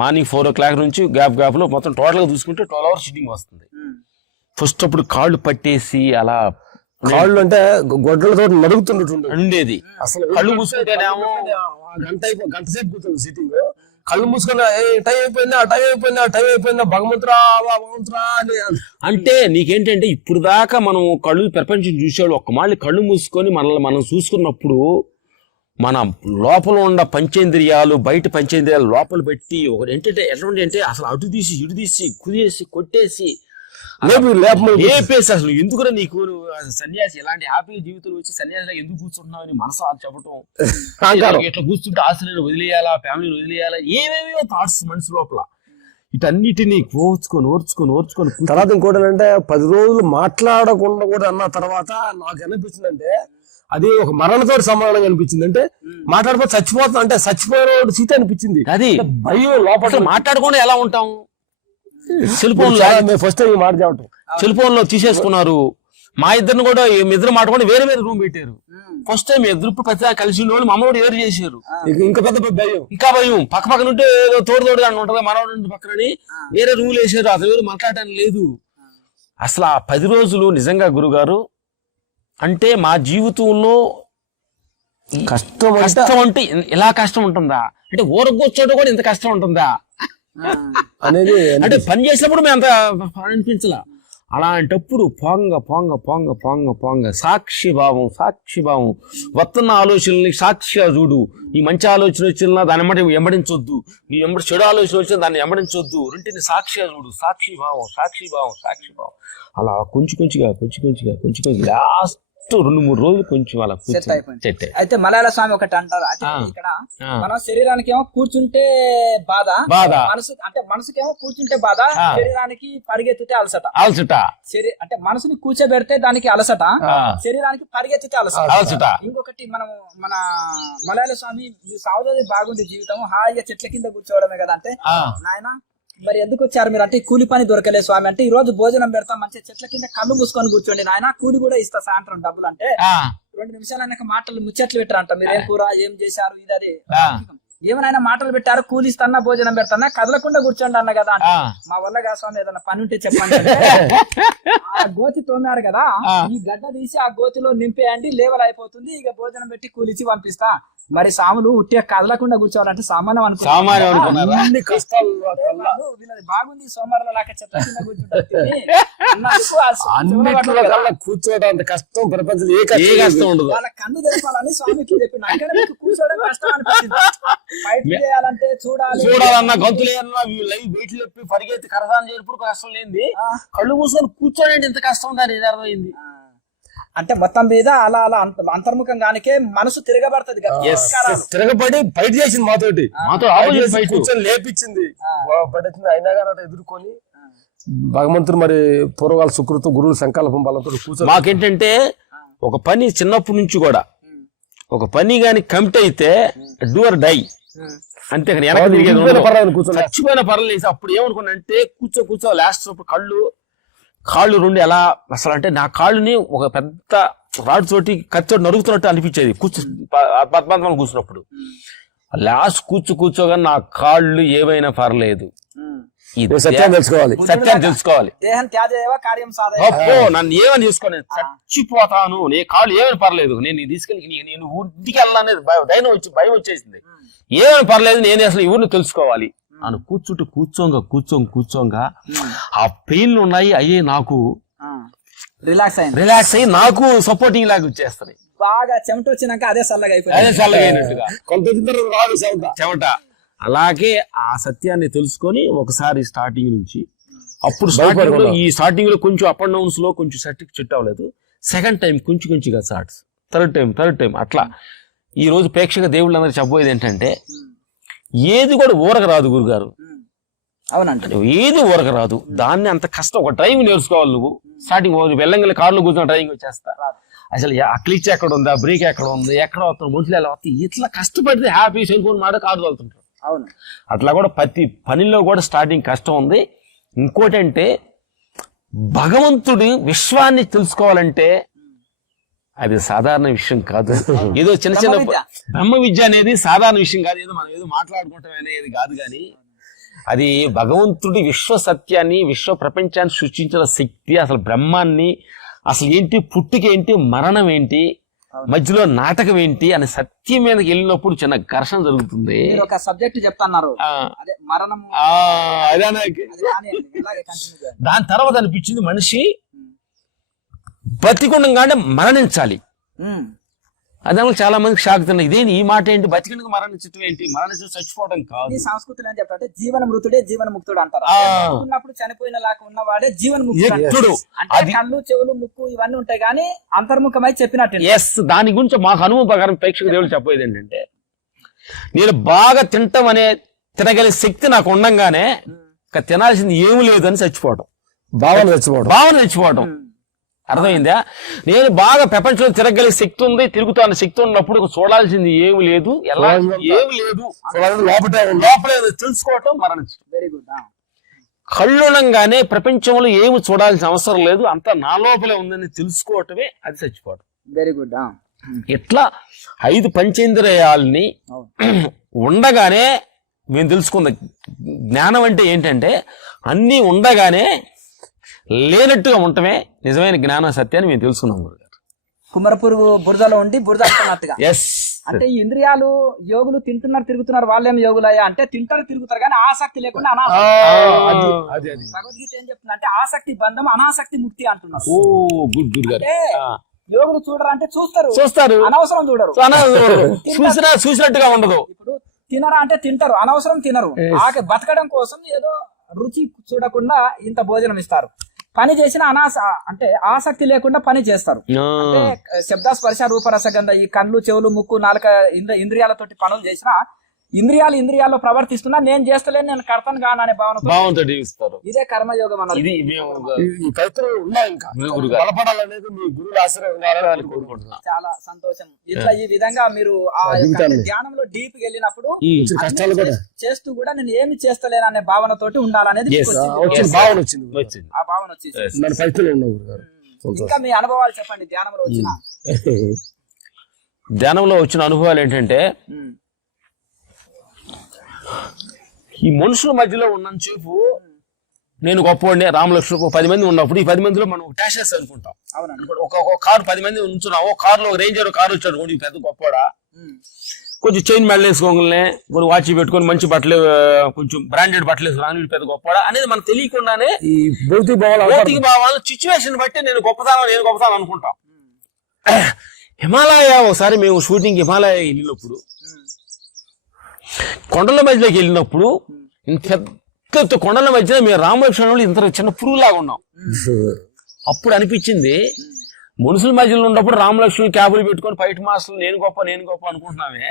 మార్నింగ్ 4 o'clock నుంచి గ్యాప్ లో మొత్తం టోటల్ గా చూసుకుంటే 12 hours సిట్టింగ్ వస్తుంది. ఫస్ట్ అప్పుడు కాళ్ళు పట్టేసి అలా కాళ్ళు అంటే గొడ్డలతో నడుగుతున్నట్టు ఉండేది. అసలు కళ్ళు మూసుకుంటేనేమో గంట సేపు కూర్చుంది సిట్టింగ్. కళ్ళు మూసుకుని టైం అయిపోయిందా భగవంతురా అని. అంటే నీకేంటంటే ఇప్పుడు దాకా మనం కళ్ళు ప్రపంచం చూసేవాళ్ళు ఒక్కమాళ్ళు కళ్ళు మూసుకొని మనల్ని మనం చూసుకున్నప్పుడు మన లోపల ఉన్న పంచేంద్రియాలు బయట పంచేంద్రియాలు లోపల పెట్టి ఒకటి ఏంటంటే ఎటువంటి అంటే అసలు అటు తీసి ఇటు తీసి కుదేసి కొట్టేసి లేపేసి అసలు ఎందుకురా నీకు సన్యాసి ఇలాంటి హ్యాపీ జీవితంలో వచ్చి సన్యాసిగా ఎందుకు కూర్చుంటున్నావు అని మనసు చెప్పడం, ఇట్లా కూర్చుంటే ఆశ్రయాన్ని వదిలేయాలా, ఫ్యామిలీని వదిలేయాలా, ఏమేమో థాట్స్ మనసు లోపల. వీటన్నిటినీ ఓర్చుకొని తర్వాత ఇంకోటి అంటే 10 రోజులు మాట్లాడకుండా కూడా అన్న తర్వాత నాకు అనిపించిందంటే అది ఒక మరణతో సమానంగా అనిపించింది. అంటే మాట్లాడిపోతే చచ్చిపోతా అంటే చచ్చిపోయిన సీత అనిపించింది. అది భయం లోపల. మాట్లాడకుండా ఎలా ఉంటాం? సెల్ ఫోన్ ఫస్ట్ టైం మాట చెప్పటం సెల్ ఫోన్ లో తీసేసుకున్నారు. మా ఇద్దరిని కూడా ఇద్దరు మాట్లాడుకుంటే వేరే వేరే రూమ్ పెట్టారు. ఫస్ట్ టైం ఇద్దరు ప్రతి కలిసి వాళ్ళు మమ్మల్ని వేరు చేశారు. ఇంకా పెద్ద భయం పక్క పక్కన ఉంటే తోడుగా ఉంటుందా మనవాడు పక్కనని వేరే రూమ్ వేసారు. అసలు మాట్లాడటానికి లేదు. అసలు ఆ 10 రోజులు నిజంగా గురుగారు అంటే మా జీవితంలో కష్టం అంటే ఇలా కష్టం ఉంటుందా, అంటే ఊరగొచ్చోట కూడా ఇంత కష్టం ఉంటుందా అనేది. అంటే పని చేసినప్పుడు మేము అంత అనిపించలా. అలాంటప్పుడు పొంగ సాక్షి భావం వస్తున్న ఆలోచనల్ని సాక్షిగా చూడు. నీ మంచి ఆలోచన వచ్చినా దాన్ని ఎంబడించొద్దు, నీ చెడు ఆలోచన వచ్చినా దాన్ని ఎంబడించొద్దు. రెంటిని సాక్షిగా చూడు. సాక్షి భావం అలా కొంచెం లాస్ట్ 2-3 రోజులు కొంచెం అలా సెట్. అయితే మలయాళ స్వామి ఒకటి అంటారు, ఇక్కడ మన శరీరానికి ఏమో కూర్చుంటే బాధ, మనసుకేమో కూర్చుంటే బాధ, శరీరానికి పరిగెత్తితే అలసట. అంటే మనసుని కూర్చోబెడితే దానికి అలసట, శరీరానికి పరిగెత్తితే అలసట. ఇంకొకటి మనం మన మలయాళ స్వామి సాగుదది బాగుంది జీవితం, హాయిగా చెట్ల కింద కూర్చోవడమే కదా. అంటే నాయన మరి ఎందుకు వచ్చారు మీరు అంటే కూలి పని దొరకలే స్వామి అంటే ఈ రోజు భోజనం పెడతాం మంచిగా చెట్ల కింద కళ్ళు మూసుకొని కూర్చోండి నాయన, కూలి కూడా ఇస్తా సాయంత్రం డబ్బులు అంటే 2 నిమిషాలు అన్నాక మాటలు ముచ్చట్లు పెట్టారంట. మీరు ఏం కూర ఏం చేశారు ఇది అది ఏమైనా మాటలు పెట్టారు, కూలి ఇస్తానా భోజనం పెడతానా కదలకుండా కూర్చోండి అన్న కదా. మా వల్ల కాదు స్వామి ఏదైనా పని ఉంటే చెప్పండి. ఆ గోతి తోమారు కదా, ఈ గడ్డ తీసి ఆ గోతిలో నింపేయండి, లేవల్ అయిపోతుంది, ఇక భోజనం పెట్టి కూలిచ్చి పంపిస్తా. మరి సాములు ఉట్టిగా కదలకుండా కూర్చోవాలంటే సామాన్యం అనుకున్నారు. బాగుంది సోమవారం లాగా చెత్త కింద కూర్చోవడం కష్టం ప్రపంచం వాళ్ళ కన్ను తెలపాలని స్వామి చెప్పి నాకైనా మీకు కూర్చోవడం కష్టం అనిపించింది. ఫైట్ చేయాలంటే చూడాలన్నా గంతులు వెయిట్ చెప్పి పరిగెత్తి కరసాన్ని చేరుపుడు కష్టం లేని కళ్ళు మూసుకొని కూర్చోండి ఇంత కష్టం దాని ఇది అర్థమైంది. అంటే మొత్తం మీద అలా అంతర్ముఖంగానికే మనసు తిరగబడుతుంది కదా, తిరగబడి ఫైట్ చేసింది మాతోటి కూర్చొని లేపించింది పడుతుంది. అయినా కానీ ఎదుర్కొని భగవంతుడు మరి పూర్వకాల సుకృతం గురువుల సంకల్పం బలంతో కూర్చొని మాకేంటంటే ఒక పని చిన్నప్పటి నుంచి కూడా ఒక పని గాని కమిట్ అయితే డూ ఆర్ డై అంతే, చచ్చిపోయిన పర్లేదు. అప్పుడు ఏమనుకున్నా అంటే కూర్చో లాస్ట్ కాళ్ళు 2 ఎలా అసలు అంటే నా కాళ్ళుని ఒక పెద్ద రాడ్ తోటి కత్తితోటి నరుగుతున్నట్టు అనిపించేది పద్మాత్మను కూర్చున్నప్పుడు. లాస్ట్ కూర్చోగానే నా కాళ్ళు ఏమైనా పర్లేదు, సత్యం తెలుసుకోవాలి. నన్ను ఏమని చేసుకోవాలి, చచ్చిపోతాను, నీ కాళ్ళు ఏమైనా పర్లేదు, నేను తీసుకెళ్ళి నేను ఊరికి వెళ్ళాలనేది భయం వచ్చేసింది. ఏమైనా పర్లేదు, నేను అసలు ఊరిని తెలుసుకోవాలి అని కూర్చుంటే కూర్చోంగా ఆ పెయిన్లు ఉన్నాయి అయ్యే నాకు రిలాక్స్ అయ్యి నాకు సపోర్టింగ్ లాగా వచ్చేస్తాయి. బాగా చెమట వచ్చినాక అదే చల్లగా అదే చల్లగా అయినట్టుగా చెమట. అలాగే ఆ సత్యాన్ని తెలుసుకొని ఒకసారి స్టార్టింగ్ నుంచి అప్పుడు ఈ స్టార్టింగ్ లో కొంచెం అప్ అండ్ డౌన్స్ లో కొంచెం సెట్ అవ్వలేదు. సెకండ్ టైం కొంచెంగా స్టార్ట్స్, థర్డ్ టైం అట్లా. ఈ రోజు ప్రేక్షక దేవుళ్ళందరూ చెప్పబోయేది ఏంటంటే ఏది కూడా ఊరక రాదు గురుగారు. అవునంట, ఏది ఊరక రాదు. దాన్ని అంత కష్టం. ఒక డ్రైవింగ్ నేర్చుకోవాలి నువ్వు. స్టార్టింగ్ వెళ్ళంగా కార్లో కూర్చొని డ్రైవింగ్ వచ్చేస్తా. అసలు ఆ క్లిచ్ ఎక్కడ ఉందా, బ్రేక్ ఎక్కడ ఉంది, ఎక్కడ వస్తుంది, మనుషులు ఎలా వస్తాయి, ఇట్లా కష్టపడితే హ్యాపీ సెల్ ఫోన్ మాట కారు వెళ్తుంటారు. అవును, అట్లా కూడా ప్రతి పనిలో కూడా స్టార్టింగ్ కష్టం ఉంది. ఇంకోటి అంటే భగవంతుడి విశ్వాన్ని తెలుసుకోవాలంటే అది సాధారణ విషయం కాదు. ఏదో చిన్న బ్రహ్మ విద్య అనేది సాధారణ విషయం కాదు. ఏదో మనం ఏదో మాట్లాడుకుంటాం అనేది కాదు. కానీ అది భగవంతుడి విశ్వ సత్యాన్ని, విశ్వ ప్రపంచాన్ని సృష్టించిన శక్తి, అసలు బ్రహ్మాన్ని, అసలు ఏంటి, పుట్టుకేంటి, మరణం ఏంటి, మధ్యలో నాటకం ఏంటి అనే సత్యం మీదకి వెళ్ళినప్పుడు చిన్న ఘర్షణ జరుగుతుంది. ఒక సబ్జెక్ట్ చెప్తున్నారు, దాని తర్వాత అనిపించింది మనిషి బతికుండగానే మరణించాలి. అదే చాలా మందికి షాక్ తిన్నా, ఇదేంటి ఈ మాట ఏంటి, బతికిండగా మరణించడం ఏంటి, మరణించడం చచ్చిపోవడం కాదు. సంస్కృతులు ఏం చెప్తారంటే జీవన మృతుడే జీవన ముక్తుడు అంటారు. ఉన్నప్పుడు చనిపోయిన లాగా ఉన్నవాడే జీవన ముక్తుడు. అంటే కళ్ళు, చెవులు, ముక్కు ఇవన్నీ ఉంటాయి కానీ అంతర్ముఖమై చెప్పినట్టు. ఎస్, దాని గురించి మాకు అనుభవం ప్రకారం ప్రేక్షక దేవుడు చెప్పేది ఏంటంటే నేను బాగా తినగలిగే శక్తి నాకు ఉండంగానే తినాల్సింది ఏమి లేదు అని చచ్చిపోవడం, భావన చచ్చిపోవడం. అర్థమైందా? నేను బాగా ప్రపంచంలో తిరగలిగే శక్తి ఉంది, తిరుగుతాను శక్తి ఉన్నప్పుడు చూడాల్సింది ఏమి లేదు, ఏమి లేదు, లోపలే తెలుసుకోవటం మరణించడం. Very good. కళ్ళునంగానే ప్రపంచంలో ఏమి చూడాల్సిన అవసరం లేదు, అంతా నా లోపలే ఉందని తెలుసుకోవటమే అది చచ్చిపోవడం. Very good. ఇట్లా 5 పంచేంద్రియాలని ఉండగానే మేము తెలుసుకుంది. జ్ఞానం అంటే ఏంటంటే అన్నీ ఉండగానే లేనట్టుగా ఉండటమే నిజమైన జ్ఞాన సత్యాన్ని మేము తెలుసుకున్నాం గురుగారు. కుమ్మరపురుగు బురదలో ఉండి బురద అన్నట్టుగా. అంటే ఈ ఇంద్రియాలు యోగులు తింటున్నారు తిరుగుతున్నారు, వాళ్ళేం యోగులయ్యా అంటే తింటారు తిరుగుతారు కానీ ఆసక్తి లేకుండా భగవద్గీత ఏం చెప్తున్నా అంటే ఆసక్తి బంధం, అనాసక్తి ముక్తి అంటున్నారు. అంటే యోగులు చూడరు అంటే చూస్తారు, అనవసరం చూడరు, చూసినట్టుగా ఉండదు. ఇప్పుడు తినరా అంటే తింటారు, అనవసరం తినరు. బతకడం కోసం ఏదో రుచి చూడకుండా ఇంత భోజనం ఇస్తారు. పని చేసిన అంటే ఆసక్తి లేకుండా పని చేస్తారు. అంటే శబ్ద, స్పర్శ, రూప, రసగంధ ఈ కళ్ళు, చెవులు, ముక్కు, నాలుక ఇంద్రియాలతోటి పనులు చేసిన ఇంద్రియాల్లో ప్రవర్తిస్తున్నా నేను చేస్తలేను, నేను కర్తను కాను అనే భావనతో ఇదే కర్మయోగం అన్నది. చాలా సంతోషం. ఇట్లా ఈ విధంగా మీరు ఆ ధ్యానంలో డీప్ గా వెళ్ళినప్పుడు చేస్తూ కూడా నేను ఏమి చేస్తలేను అనే భావనతోటి ఉండాలనేది ఆ భావన వచ్చింది. ఇంకా మీ అనుభవాలు చెప్పండి ధ్యానంలో వచ్చిన అనుభవాలు ఏంటంటే ఈ మనుషుల మధ్యలో ఉన్నంతసేపు నేను గొప్పవాడిని, రామలక్ష్మణ్ 10 మంది ఉన్నప్పుడు ఈ 10 మందిలో మనం టాషెస్ అనుకుంటాం. ఒక కారు 10 మంది ఉంచున్నాం, ఒక కారులో ఒక రేంజర్ కారు వచ్చాడు, పెద్ద గొప్పవాడా, కొంచెం చైన్ మెడల్ వేసుకోగలనే, కొన్ని వాచ్ పెట్టుకొని మంచి బట్టలు, కొంచెం బ్రాండెడ్ బట్టలు వేసుకుని పెద్ద గొప్పవాడా అనేది మనకు తెలియకుండానే భౌతిక భావాలు సిచ్యువేషన్ బట్టి నేను గొప్పతాను అనుకుంటాం. హిమాలయ ఒకసారి మేము షూటింగ్ హిమాలయ వెళ్ళినప్పుడు కొండల మధ్యలోకి వెళ్ళినప్పుడు పెద్ద కొండల మధ్యలో మేము రామలక్ష్మణులు ఇంత చిన్న పురుగులాగా ఉన్నాం. అప్పుడు అనిపించింది మనుషుల మధ్యలో ఉన్నప్పుడు రామలక్ష్మణులు క్యాబులు పెట్టుకొని ఫైట్ మాస్టర్లు నేను గొప్ప అనుకుంటున్నామే,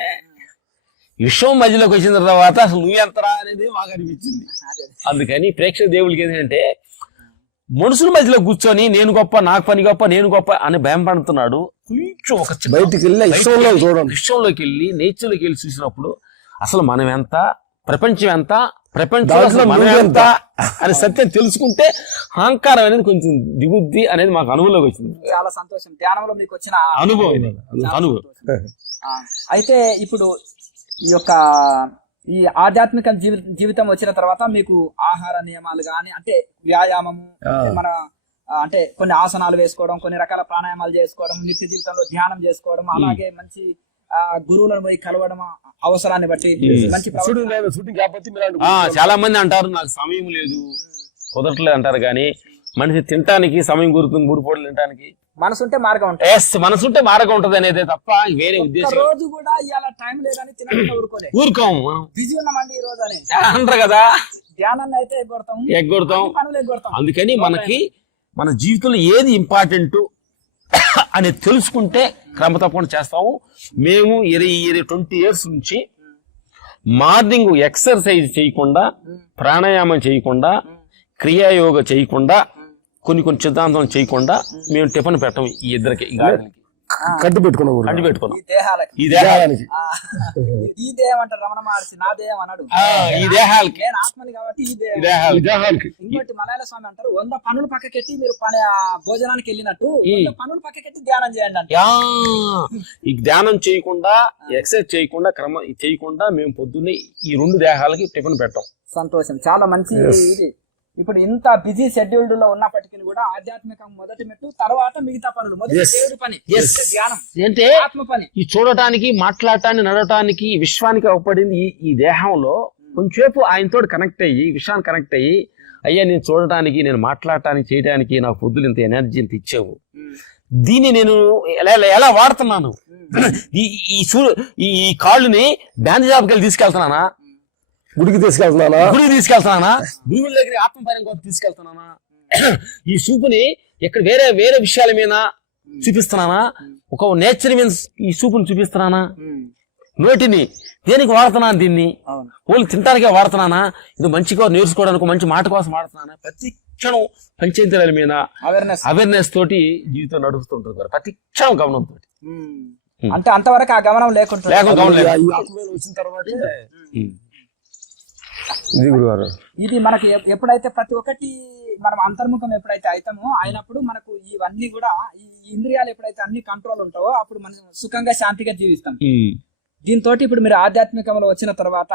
విశ్వం మధ్యలోకి వచ్చిన తర్వాత అసలు నువ్వెంతరా అనేది మాకు అనిపించింది. అందుకని ప్రేక్షక దేవుడికి ఏంటంటే మనుషుల మధ్యలో కూర్చొని నేను గొప్ప, నాకు పని గొప్ప, నేను గొప్ప అని భయం పడుతున్నాడు. కొంచెం ఒక బయటికి వెళ్ళి విశ్వంలోకి వెళ్ళి నేచర్లోకి వెళ్ళి చూసినప్పుడు అసలు మనం ఎంత, ప్రపంచం ఎంత, ప్రపంచంలో మనం ఎంత అనే సత్యం తెలుసుకుంటే అహంకారం అనేది కొంచెం దిగుద్ది అనేది మాకు అనుభవంలోకి వచ్చింది. చాలా సంతోషం. ధ్యానంలో మీకు వచ్చిన అనుభవం. అయితే ఇప్పుడు ఈ ఆధ్యాత్మిక జీవితం వచ్చిన తర్వాత మీకు ఆహార నియమాలు గాని, అంటే వ్యాయామము, మన అంటే కొన్ని ఆసనాలు వేసుకోవడం, కొన్ని రకాల ప్రాణాయామాలు చేసుకోవడం, నిత్య జీవితంలో ధ్యానం చేసుకోవడం, అలాగే మంచి గురువులను పోయి కలవడం అవసరాన్ని బట్టి మంచి షూటింగ్ కాకపోతే మీరు చాలా మంది అంటారు నాకు సమయం లేదు కుదరట్లేదు అంటారు, కానీ మనిషి తినటానికి సమయం కుదురుతుంది, 3 పూటలు తినటానికి. మనసుంటే మార్గం ఉంటుంది. మనసుంటే మార్గం ఉంటది అనేది తప్ప వేరే ఉద్దేశం. రోజు కూడా ఇవాళ టైం లేదని తినకుండా ఊరుకోము, బిజీ ఉన్నామండి ఈ రోజు అని అంటారు కదా, ధ్యానాన్ని అయితే ఎగ్గొడతాం, పనులు ఎగ్గొడతాం. అందుకని మనకి మన జీవితంలో ఏది ఇంపార్టెంట్ అని తెలుసుకుంటే క్రమ తప్పకుండా చేస్తాము. మేము 20 years నుంచి మార్నింగ్ ఎక్సర్సైజ్ చేయకుండా, ప్రాణాయామం చేయకుండా, క్రియాయోగ చేయకుండా, కొన్ని సిద్ధాంతం చేయకుండా మేము టిఫిన్ పెట్టం. ఈ ఇద్దరికి కట్టి పెట్టుకున్నాం ఈ దేహానికి ఈ దేహం అంటారు రమణ మహర్షి, నా దేహం అన్నాడు. ఈ దేహాలకి నేను ఆత్మని కాబట్టి ఈ దేహానికి. ఇంకోటి మలయాళ స్వామి అంటారు 100 పనులు పక్కకెట్టి మీరు భోజనానికి వెళ్ళినట్టు 100 పనులు పక్కకెట్టి ధ్యానం చేయండి అంటే. ఈ ధ్యానం చేయకుండా, ఎక్సర్సైజ్ చేయకుండా, చేయకుండా మేము పొద్దున్నే ఈ 2 దేహాలకి టిఫిన్ పెట్టాం. సంతోషం, చాలా మంచి. ఇది ఇప్పుడు ఇంత బిజీ షెడ్యూల్డ్ లో ఉన్నప్పటికీ కూడా ఆధ్యాత్మికం మొదటి మెట్టు, తర్వాత మిగతా పనులు. మొదటి దేవుడి పని ధ్యానం, అంటే ఆత్మ పని. ఈ చూడటానికి, మాట్లాడటానికి, నడవటానికి, విశ్వానికి అవపడింది ఈ దేహంలో కొంచెంసేపు ఆయనతో కనెక్ట్ అయ్యి, విశ్వానికి కనెక్ట్ అయ్యి, అయ్యా నేను చూడటానికి, నేను మాట్లాడటానికి, చేయడానికి నాకు పొద్దులు ఇంత ఎనర్జీ ఇంత ఇచ్చావు, దీన్ని నేను ఎలా వాడుతున్నాను, ఈ కాళ్ళుని బ్యాండ్ జాబ్కి వెళ్ళి తీసుకెళ్తున్నానా, గుడికి తీసుకెళ్తున్నానా, గురువుల దగ్గర ఆత్మపైన కోసం తీసుకెళ్తున్నానా, ఈ చూపుని ఇక్కడ వేరే విషయాల మీద చూపిస్తున్నానా, ఒక నేచర్ మీద ఈ చూపుని చూపిస్తున్నానా, నోటిని దేనికి వాడుతున్నాను, దీన్ని వాళ్ళు తినడానికే వాడుతున్నానా, ఇది మంచిగా నేర్చుకోవడానికి, మంచి మాట కోసం వాడుతున్నానా, ప్రతి క్షణం పంచేంద్రియాల మీద అవేర్నెస్ తోటి జీవితం నడుస్తుంటారు, ప్రతి క్షణం గమనంతో. అంటే అంతవరకు ఆ గమనం లేకుండా వచ్చిన తర్వాత ఇది మనకి ఎప్పుడైతే ప్రతి ఒక్కటి మనం అంతర్ముఖం ఎప్పుడైతే అవుతామో అయినప్పుడు మనకు ఇవన్నీ కూడా ఈ ఇంద్రియాలు ఎప్పుడైతే అన్ని కంట్రోల్ ఉంటావో అప్పుడు మనం సుఖంగా శాంతిగా జీవిస్తాం. దీంతో ఇప్పుడు మీరు ఆధ్యాత్మికంలో వచ్చిన తర్వాత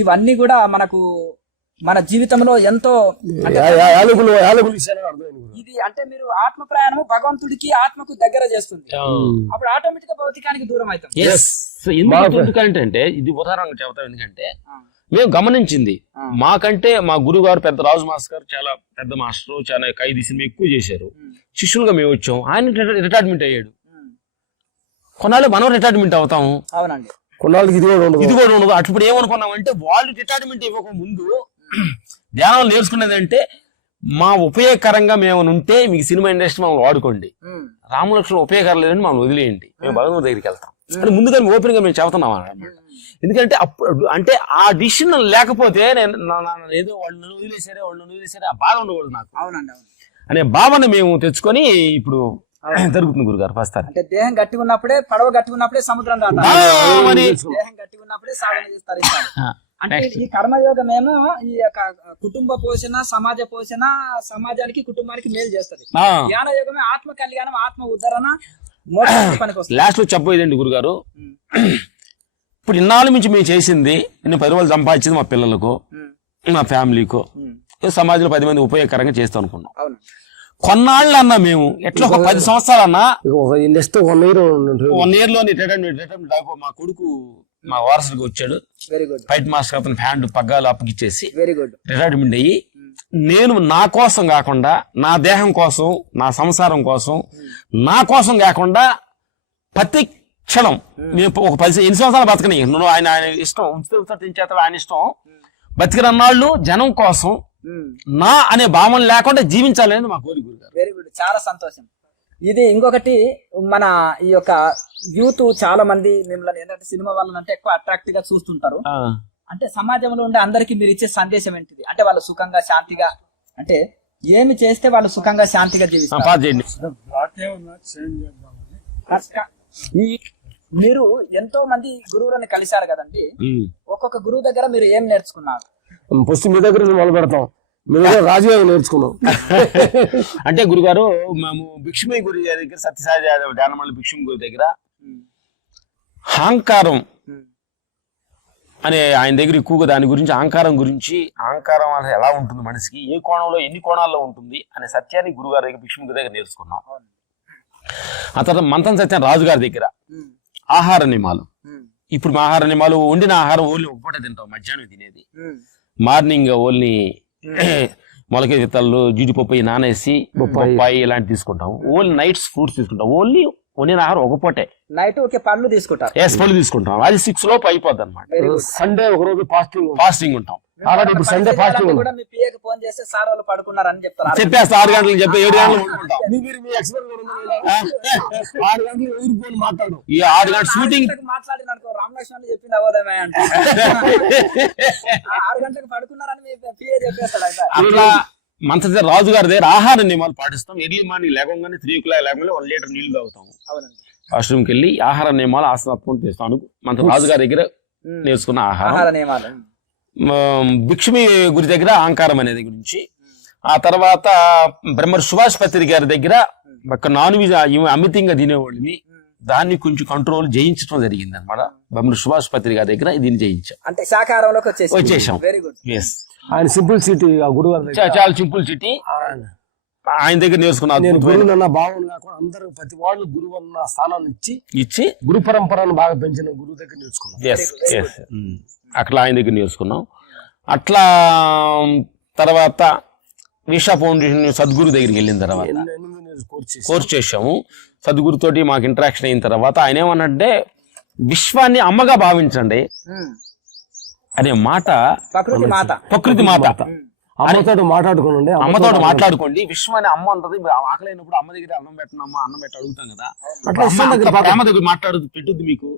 ఇవన్నీ కూడా మనకు మన జీవితంలో ఎంతో ఇది అంటే మీరు ఆత్మ ప్రయాణము భగవంతుడికి ఆత్మకు దగ్గర చేస్తుంది. అప్పుడు ఆటోమేటిక్ గా భౌతికానికి దూరం అవుతాం. ఎందుకంటే ఇది ఉదాహరణగా చెబుతాం, ఎందుకంటే మేము గమనించింది మాకంటే మా గురువు గారు పెద్ద రాజు మాస్టర్ గారు చాలా పెద్ద మాస్టర్, చాలా ఖైదీ సినిమా ఎక్కువ చేశారు. శిష్యులుగా మేము వచ్చాం, ఆయన రిటైర్మెంట్ అయ్యాడు. కొన్నాళ్ళు మనం రిటైర్మెంట్ అవుతాము. అవునండి, కొన్నాళ్ళకి ఇది కూడా ఉండదు. అప్పుడు ఏమనుకున్నామంటే వాళ్ళు రిటైర్మెంట్ ఇవ్వక ముందు ధ్యానం నేర్చుకునేదంటే మా ఉపయోగకరంగా మేము ఉంటే మీకు సినిమా ఇండస్ట్రీ మమ్మల్ని వాడుకోండి, రామలక్ష్మణ ఉపయోగకరం లేదని మమ్మల్ని వదిలేయండి, మేము భగవంతుడి దగ్గరికి వెళ్తాం అని ముందుగా ఓపెన్ గా మేము చెబుతున్నాం అన్నమాట. ఎందుకంటే అప్పుడు అంటే ఆ డిసిషన్ లేకపోతే ఏదో వాళ్ళని వదిలేసారే ఆ బాధ ఉండకూడదు నాకు అనే భావన మేము తెచ్చుకొని ఇప్పుడు జరుగుతుంది గురుగారు. ఫస్ట్ అంటే దేహం గట్టిగా ఉన్నప్పుడే పడవ గట్టిగా ఉన్నప్పుడే సముద్రం దాటాలి, దేహం గట్టిగా ఉన్నప్పుడే సాధన చేస్తారు. అంటే ఈ కర్మయోగం ఏమో ఈ యొక్క కుటుంబ పోషణ, సమాజ పోషణ, సమాజానికి కుటుంబానికి మేలు చేస్తుంది. ధ్యాన యోగమే ఆత్మ కళ్యాణం, ఆత్మ ఉద్ధరణ పనికి వస్తుంది. లాస్ట్ లో చెప్పేదండి గురుగారు, ఇప్పుడు ఇన్నాళ్ళ నుంచి మేము చేసింది, నేను 10 రూపాయలు సంపాదించింది మా పిల్లలకు, మా ఫ్యామిలీకు, సమాజంలో 10 మంది ఉపయోగకరంగా చేస్తాం అనుకున్నాం. కొన్నాళ్ళు అన్నా మేము ఎట్లా ఒక 10 సంవత్సరాలు అన్నా నెక్స్ట్ 1 year లోని రిటైర్మెంట్ మా కొడుకు మా వారసుడికి వచ్చాడు. ఫైట్ మాస్టర్ అతను హ్యాండ్ పగ్గాలు అప్పగిచ్చేసి రిటైర్మెంట్ అయ్యి, నేను నా కోసం కాకుండా, నా దేహం కోసం, నా సంసారం కోసం, నా కోసం కాకుండా ప్రతి క్షణం మేము ఒక 10 సంవత్సరాలు బతకని నువ్వు ఆయన ఇష్టం ఉంచేత ఆయన ఇష్టం బతికినన్నాళ్ళు జనం కోసం నా అనే భావన లేకుండా జీవించాలనేది మా కోరిక. వెరీ గుడ్, చాలా సంతోషం. ఇది ఇంకొకటి మన ఈ యొక్క యూత్ చాలా మంది మిమ్మల్ని ఏంటంటే సినిమా వాళ్ళని అంటే ఎక్కువ అట్రాక్టివ్ గా చూస్తుంటారు. అంటే సమాజంలో ఉండే అందరికి మీరు ఇచ్చే సందేశం ఏంటిది? అంటే వాళ్ళు సుఖంగా శాంతిగా, అంటే ఏమి చేస్తే వాళ్ళు సుఖంగా శాంతిగా జీవిస్తారు? మీరు ఎంతో మంది గురువులను కలిశారు కదండి, ఒక్కొక్క గురువు దగ్గర మీరు ఏం నేర్చుకున్నారు? ఫస్ట్ మీ దగ్గర మొదలు పెడతాం, రాజయోగం నేర్చుకున్నాం. అంటే గురుగారు మేము భిక్షుమయ్య గురి దగ్గర, సత్యసాయి యాదవ్ ధ్యానమల్లి భిక్షుమ గురి దగ్గర అహంకారం అనే ఆయన దగ్గర ఎక్కువగా దాని గురించి, అహంకారం గురించి, అహంకారం అనేది ఎలా ఉంటుంది మనిషికి, ఏ కోణంలో ఎన్ని కోణాల్లో ఉంటుంది అనే సత్యాన్ని గురుగారి దగ్గర భిక్షుమ గురి దగ్గర నేర్చుకున్నాం. ఆ తర్వాత మంత్రం సత్యం రాజుగారి దగ్గర ఆహార నియమాలు. ఇప్పుడు మా ఆహార నియమాలు, వండిన ఆహారం ఓన్లీ ఒక్కటే తింటాం, మధ్యాహ్నం తినేది. మార్నింగ్ ఓన్లీ మొలక విత్తనాలు, జీడిపప్పు నానేసి బొప్పాయి ఇలాంటి తీసుకుంటాం. ఓన్లీ నైట్స్ ఫ్రూట్స్ తీసుకుంటాం. ఓన్లీ వండిన ఆహారం ఒక పూటే. నైట్ ఓకే పళ్ళు తీసుకుంటారు. పళ్ళు తీసుకుంటాం. అది 6 లోపు అయిపోద్ది అనమాట. సండే ఒక రోజు ఫాస్టింగ్ ఉంటాం. ఇప్పుడు సండే ఫాస్టింగ్ కూడా మీ పిఏకి ఫోన్ చేస్తే సార్ వాళ్ళు పడుకున్నారని చెప్తారు. చెప్పేస్తా 6 గంటలకు చెప్పి 7 గంటలు పడుకుంటాం. మాట్లాడు ఈ 6 గంటల షూటింగ్ మాట్లాడిన అనుకో రామలక్ష్మణ్ చెప్పింది అవోదమే అంటే 6 గంటలకు పడుకున్నారని మీ పిఏ చెప్పేస్తాడు. అట్లా మంత్రి రాజు గారి దగ్గర ఆహార నియమాలు పాటిస్తాం. ఎర్లీ మార్నింగ్ లేకుండా 3 o'clock లేకుండా 1 లీటర్ నీళ్లు తాగుతాము. వాష్రూమ్కి వెళ్ళి ఆహార నియమాలు ఆసనాత్మకం చేస్తాను. మంత్రి రాజు గారి దగ్గర నేర్చుకున్న ఆహార నియమాలు. భిక్షమి గురి దగ్గర అహంకారం అనేది గురించి. ఆ తర్వాత బ్రహ్మర్ సుభాష్ పత్రి గారి దగ్గర ఒక నాన్ వెజ్ అమితంగా తినేవాళ్ళని దాన్ని కొంచెం కంట్రోల్ జయించడం జరిగింది అనమాట. బ్రహ్మర్ సుభాష్ పత్రి గారి దగ్గర దీన్ని జయించాం. అంటే శాకాహారంలోకి వచ్చేసాం. Very good. ఆయన సింపుల్ సిటీ గురువు చాలా సింపుల్ సిటీ. ఆయన దగ్గర నేర్చుకున్నాను. గురువు భావం లేకుండా అందరూ ప్రతి వాళ్ళు గురువు అన్న స్థానాన్ని ఇచ్చి గురు పరంపరను బాగా పెంచిన గురువు దగ్గర నేర్చుకున్నాం. అట్లా ఆయన దగ్గర నేర్చుకున్నాం. అట్లా తర్వాత విషా ఫౌండేషన్ సద్గురు దగ్గరికి వెళ్ళిన తర్వాత కోర్స్ చేసాము. సద్గురుతోటి మాకు ఇంటరాక్షన్ అయిన తర్వాత ఆయన ఏమన్నంటే విశ్వాన్ని అమ్మగా భావించండి అనే మాట. ప్రకృతి మాత. అమ్మతోటి మాట్లాడుకోండి. విశ్వాన్ని అమ్మ అంటది. ఆకలైనప్పుడు అమ్మ దగ్గర అన్నం పెట్టనమ్మా, అన్నం పెట్టి అడుగుతాం కదా. అమ్మ దగ్గర మాట్లాడుతూ పెట్టుద్ది మీకు.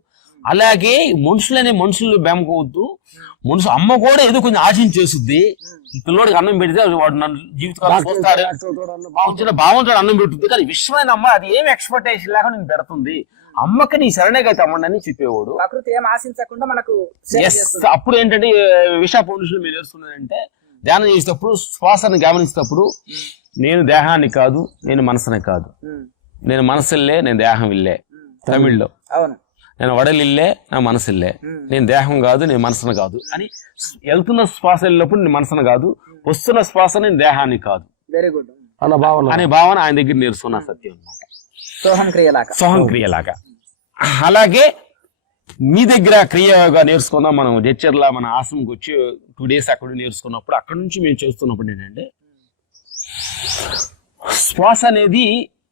అలాగే మనుషులు బెమ్మకోవద్దు. అమ్మ కూడా ఏదో కొంచెం ఆశించేస్తుంది. పిల్లోడికి అన్నం పెడితే వాడు నన్ను జీవితకాలం చూస్తాడు వచ్చిన భావంతో అన్నం పెట్టుద్ది. కానీ విశ్వమైన అమ్మ అది ఏం ఎక్స్పెక్టేషన్ లేకుండా నేను పెడుతుంది. అమ్మకి నీ శరణగా తమ్మండి అని చెప్పేవాడు. ప్రకృతి ఏం ఆశించకుండా మనకు. అప్పుడు ఏంటంటే విషా ఫౌండేషన్ మీరు నేర్చుకున్నదంటే ధ్యానం చేసేటప్పుడు శ్వాసను గమనించేటప్పుడు నేను దేహాన్ని కాదు, నేను మనసునే కాదు, నేను మనసుల్లే, నేను దేహం ఇల్లే. తమిళ్లో నేను వడలిల్లే, నా మనసు ఇల్లే, నేను దేహం కాదు, నేను మనసును కాదు అని. వెళ్తున్న శ్వాస వెళ్ళినప్పుడు నేను మనసును కాదు, వస్తున్న శ్వాస నేను దేహాన్ని కాదు. వెరీ గుడ్ అనే భావన ఆయన దగ్గర నేర్చుకున్న సత్యం అనమాట. సోహం క్రియలాగా. అలాగే మీ దగ్గర క్రియగా నేర్చుకుందాం. మనం జడ్చర్ల మన ఆశ్రమంకి వచ్చి 2 days అక్కడ నేర్చుకున్నప్పుడు అక్కడ నుంచి మేము చేస్తున్నప్పుడు ఏంటంటే శ్వాస అనేది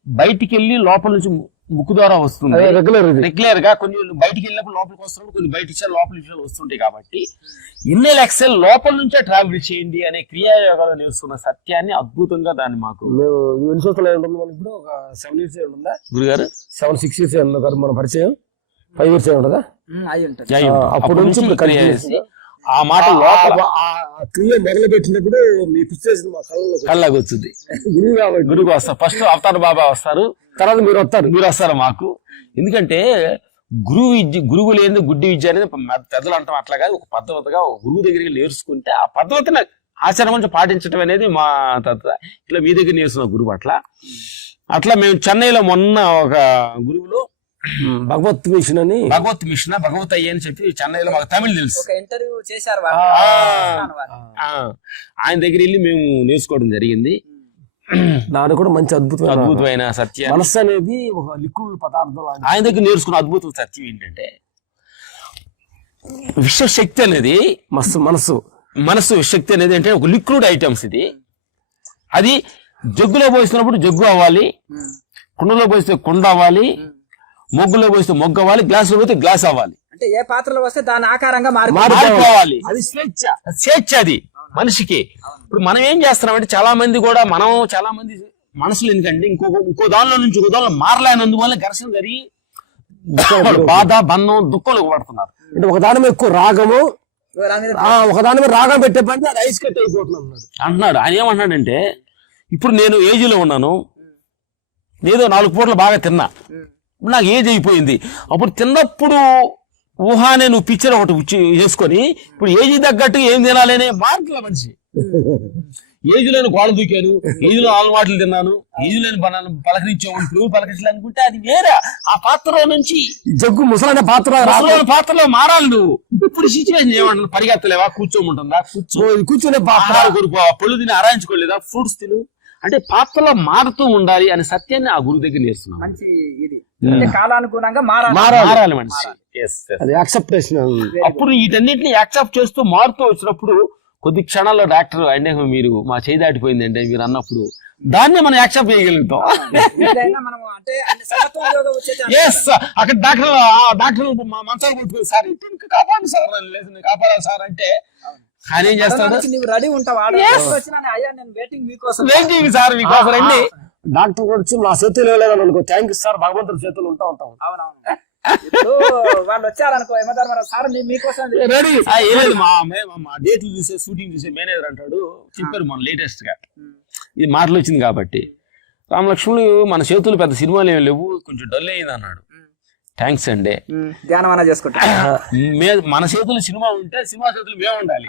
బయటికి వెళ్ళి లోపల నుంచి ముక్కు ద్వారా వస్తుంది రెగ్యులర్ గా. కొన్ని బయటికి వెళ్ళినప్పుడు లోపలికి వస్తున్నప్పుడు కొన్ని బయట ఇచ్చే లోపల విషయాలు వస్తుంటాయి. కాబట్టి ఇన్నెల్ ఎక్సెల్ లోపల నుంచే ట్రావెల్ చేయండి అనే క్రియాయోగాలు నేర్చుకున్న సత్యాన్ని అద్భుతంగా దాన్ని మాకు ఎన్ని సంవత్సరాలు ఉంటుంది. ఇప్పుడు ఒక 7 years ఉంటుందా గురుగారు? 6 years మన పరిచయం 5 years ఉంటుందా? అప్పుడు నుంచి ఆ మాట క్రియ మొదలు పెట్టినప్పుడు మీ పిక్చర్స్ మా కళ్ళకి వచ్చింది. గురువు వస్తారు. ఫస్ట్ అవతార బాబా వస్తారు, తర్వాత మీరు వస్తారు మాకు. ఎందుకంటే గురువు లేని గుడ్డి విద్య అనేది పెద్దలు అంటాం. అట్లా కాదు, ఒక పద్ధతిగా గురువు దగ్గరికి నేర్చుకుంటే ఆ పద్ధతిని ఆచరణ కొంచెం పాటించడం అనేది మా తత్వ. ఇట్లా మీ దగ్గర నేర్చుకున్న గురువు అట్లా మేము చెన్నైలో మొన్న ఒక గురువులో భగవత్ మిషన్ భగవత్ అయ్య అని చెప్పి చెన్నైలో మాకు తమిళ్ తెలుసు. ఇంటర్వ్యూ చేశారు. ఆయన దగ్గర వెళ్ళి మేము నేర్చుకోవడం జరిగింది. దాని కూడా మంచి అద్భుతమైన సత్యం. మనస్సు అనేది ఒక లిక్విడ్ పదార్థం. ఆయన దగ్గర నేర్చుకున్న అద్భుత సత్యం ఏంటంటే విశ్వశక్తి అనేది మనస్సు విశ్వశక్తి అనేది అంటే ఒక లిక్విడ్ ఐటమ్స్. ఇది అది జగ్గులో పోసినప్పుడు జగ్గు అవ్వాలి, కుండలో పోస్తే కుండ అవ్వాలి, మొగ్గులో పోస్తే మొగ్గు అవ్వాలి, గ్లాసులో పోతే గ్లాస్ అవ్వాలి. అంటే ఏ పాత్రలో వస్తే దాని ఆకారంగా మారిపోవాలి. అది స్వేచ్ఛ అది మనిషికి. ఇప్పుడు మనం ఏం చేస్తున్నామంటే చాలా మంది మనసులు ఎందుకంటే ఇంకో దానిలో నుంచి ఇంకో దానిలో మారలేనందువల్ల ఘర్షణ జరిగి బాధ, బంధం, దుఃఖంలో పడుతున్నారు. అంటే ఒక దాని మీద ఎక్కువ రాగము, ఒక దాని మీద రాగం పెట్టే పని అది ఐస్ కట్ అయిపోతున్నాడు అంటున్నాడు. ఆయన ఏమంటున్నాడంటే ఇప్పుడు నేను ఏజ్ లో ఉన్నాను, ఏదో 4 పూటలు బాగా తిన్నా, నాకు ఏజ్ అయిపోయింది. అప్పుడు తిన్నప్పుడు ఊహానే నువ్వు పిక్చర్ ఒకటి చేసుకొని ఇప్పుడు ఏజ్ తగ్గట్టు ఏం తినాలి అనే మార్కుల మనిషి. ఏజ్ లేని గోడ దూకాను, ఏజ్ లో 4 మాటలు తిన్నాను, ఏజ్ లేని పలకరించాను, ఇప్పుడు పలకరించాలనుకుంటే అది వేరే. ఆ పాత్రలో నుంచి జగ్గు ముసలైన పాత్రలో మారాలి నువ్వు. ఇప్పుడు సిచ్యువేషన్ ఏమంటున్నా, పరిగెత్తలేవా, కూర్చోమంటుందా, కూర్చునే పళ్ళు తిని ఆరాయించుకోలేదా, ఫ్రూట్స్ తిను, అంటే పాత్రలో మారుతూ ఉండాలి అనే సత్యాన్ని ఆ గురువు దగ్గర నేర్చుకున్నాం. మంచి ఇది అంటే కాలానుగుణంగా మారాలి మనిషి. అది యాక్సెప్టేషన్. అప్పుడు వీటన్నిటిని యాక్సెప్ట్ చేస్తూ మారుతూ వచ్చినప్పుడు కొద్ది క్షణాల్లో డాక్టర్ అంటే మీరు మా చేయి దాటిపోయింది అంటే మీరు అన్నప్పుడు దాన్ని మనం యాక్సెప్ట్ చేయగలుగుతాం. అక్కడ డాక్టర్ మంచాలు కొట్టుకుని సార్ కాపాడు సార్ కాపాడాలి సార్ అంటే ఆయన ఏం చేస్తాడు, రెడీ ఉంటావు వెయిటింగ్ సార్ మీకోసం అండి. డాక్టర్ కూడా వచ్చి నా చేతులు లేదని అనుకో, థ్యాంక్ యూ సార్, భగవంతుడి చేతులు ఉంటాం. అవునవును. ఇప్పుడు వాళ్ళు వచ్చారనుకో ఏమన్నారు సార్ మీకోసం రెడీ మా డేట్లు చూసే షూటింగ్ చూసే మేనేజర్ అంటాడు, చెప్పారు మన లేటెస్ట్ గా ఇది మాటలు వచ్చింది కాబట్టి, రామలక్ష్మణులు మన చేతులు పెద్ద సినిమాలు ఏమి లేవు, కొంచెం డల్ అయింది అన్నాడు. థ్యాంక్స్ అండి, ధ్యానం చేసుకుంటా. మన చేతులు సినిమా ఉంటే సినిమా చేతులు మేము ఉండాలి,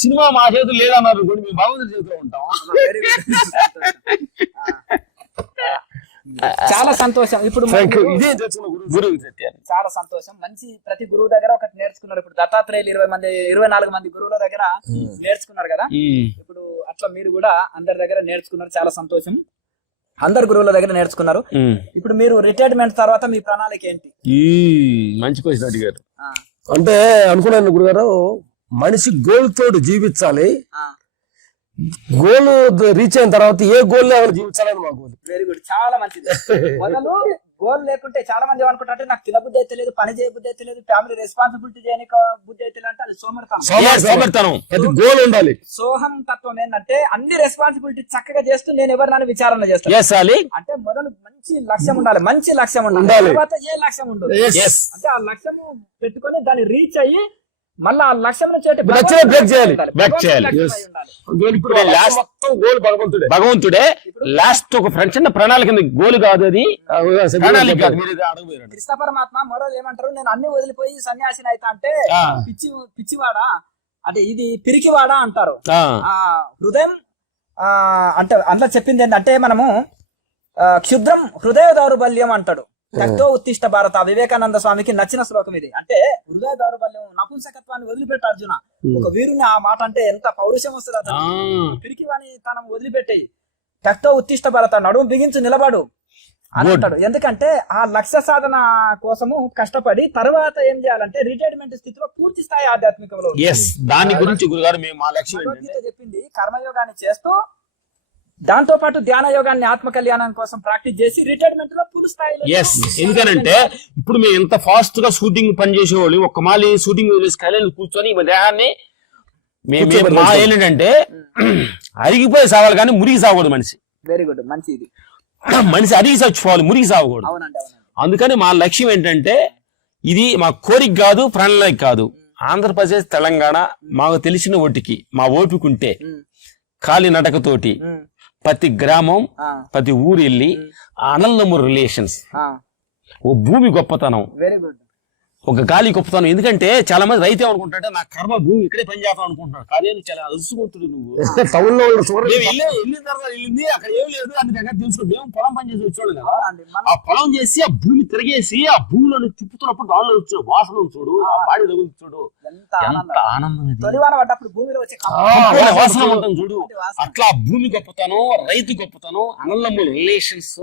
సినిమా మా చేతులు లేదన్నారు కూడా మేము భగవంతుడి చేతిలో ఉంటాం. చాలా సంతోషం. ఇప్పుడు గురువు సత్యాన్ని చాలా సంతోషం. మంచి ప్రతి గురువు దగ్గర ఒకటి నేర్చుకున్నారు. ఇప్పుడు దత్తాత్రేయులు 24 మంది గురువుల దగ్గర నేర్చుకున్నారు కదా, ఇప్పుడు అట్లా మీరు కూడా అందరి దగ్గర నేర్చుకున్నారు. చాలా సంతోషం, అందరు గురువుల దగ్గర నేర్చుకున్నారు. ఇప్పుడు మీరు రిటైర్మెంట్ తర్వాత మీ ప్రణాళిక ఏంటి? మంచి క్వశ్చన్ అడిగారు. అంటే అనుకున్నాను గురుగారు, మనిషి గోల్ తోడు జీవించాలి, గోల్ రీచ్ అయిన తర్వాత ఏ గోల్ జీవించాలని మా గోల్. వెరీ గుడ్, చాలా మంచిది. మొదలు గోల్ లేకుంటే చాలా మంది ఏమనుకుంటారంటే నాకు తినబుద్ధి అయితే లేదు, పని చేయబుద్ధి అయితే లేదు, ఫ్యామిలీ రెస్పాన్సిబిలిటీ చేయడానికి బుద్ధి అయితే అంటే అది సోమరితనం. గోల్ ఉండాలి. సోహం తత్వం ఏంటంటే అన్ని రెస్పాన్సిబిలిటీ చక్కగా చేస్తూ నేను ఎవరినైనా విచారణ చేస్తాను అంటే మొదలు మంచి లక్ష్యం ఉండాలి, మంచి లక్ష్యం ఉండాలి, తర్వాత ఏ లక్ష్యం ఉండదు. అంటే ఆ లక్ష్యం పెట్టుకొని దాన్ని రీచ్ అయ్యి మళ్ళీ ఆ లక్ష్యం భగవంతుడే లాస్ట్ ఒక చిన్న ప్రణాళిక గోల్ కాదు అది. కృష్ణ పరమాత్మ మొదలు ఏమంటారు, నేను అన్ని వదిలిపోయి సన్యాసిని అయితా అంటే పిచ్చివాడా అంటే ఇది పిరికివాడా అంటారు. హృదయం అంటే అందులో చెప్పింది ఏంటంటే మనము క్షుద్రం హృదయ దౌర్బల్యం అంటాడు. తక్తో ఉత్తిష్ట భారత వివేకానంద స్వామికి నచ్చిన శ్లోకం ఇది. అంటే హృదయ దౌర్బల్యం నపుంసకత్వాన్ని వదిలిపెట్టు అర్జున. ఒక వీరుని ఆ మాట అంటే ఎంత పౌరుషం వస్తుంది అతను. పిరికివాని తనం వదిలిపెట్టి తక్తో ఉత్తిష్ట భారత నడుము బిగించు నిలబడు అని అంటాడు. ఎందుకంటే ఆ లక్ష్య సాధన కోసము కష్టపడి తర్వాత ఏం చేయాలంటే రిటైర్మెంట్ స్థితిలో పూర్తి స్థాయి ఆధ్యాత్మికంలో దాని గురించి గురుగారు మేము మా లక్ష్యం చెప్పింది కర్మయోగాన్ని చేస్తూ దాంతో పాటు ధ్యాన యోగాన్ని ఆత్మ కళ్యాణం కోసం ప్రాక్టీస్ చేసి రిటైర్మెంట్ లో పూర్తి స్థాయిలో. ఎందుకనంటే ఇప్పుడు మేము ఎంత ఫాస్ట్ గా షూటింగ్ పని చేసేవాళ్ళు ఒక్క మాలి షూటింగ్ కళ్యాణ్ కూర్చొని ఈ దేహాన్ని మా ఏంటంటే అరిగిపోయి సావాలి కానీ మురిగి సాగకూడదు మనిషి. వెరీ గుడ్, మంచి ఇది. మనిషి అరిగి చచ్చిపోవాలి, మురిగి సాగకూడదు. అందుకని మా లక్ష్యం ఏంటంటే ఇది మా కోరిక కాదు, ప్రణాళిక కాదు. ఆంధ్రప్రదేశ్ తెలంగాణ మాకు తెలిసిన ఓటికి మా ఓపిక ఉంటే ఖాళీ నటకతోటి ప్రతి గ్రామం ప్రతి ఊరు వెళ్ళి అన్నదమ్ముల రిలేషన్స్, ఓ భూమి గొప్పతనం, వెరీ గుడ్, ఒక గాలి గొప్పతనం. ఎందుకంటే చాలా మంది రైతు అనుకుంటాడు నా కర్మ భూమి ఇక్కడే పని చేస్తాను అనుకుంటున్నాడు. కానీ చాలా అలసుకుంటుడు నువ్వు. టౌన్ లో వెళ్ళిన తర్వాత వెళ్ళింది అక్కడ ఏం లేదు అని దగ్గర తెలుసుకో. మేము పొలం పని చేసి వచ్చాడు కదా, ఆ పొలం చేసి ఆ భూమి తిరిగేసి ఆ భూమిలో తిప్పుతున్నప్పుడు దానిలో వచ్చే వాసన చూడు, ఆ పాడి తగులు చూడు, ఎంత ఆనందం. వాసన ఉంటుంది చూడు. అట్లా భూమి గొప్పతనం, రైతు గొప్పతనం, అన్నదమ్ముల రిలేషన్స్.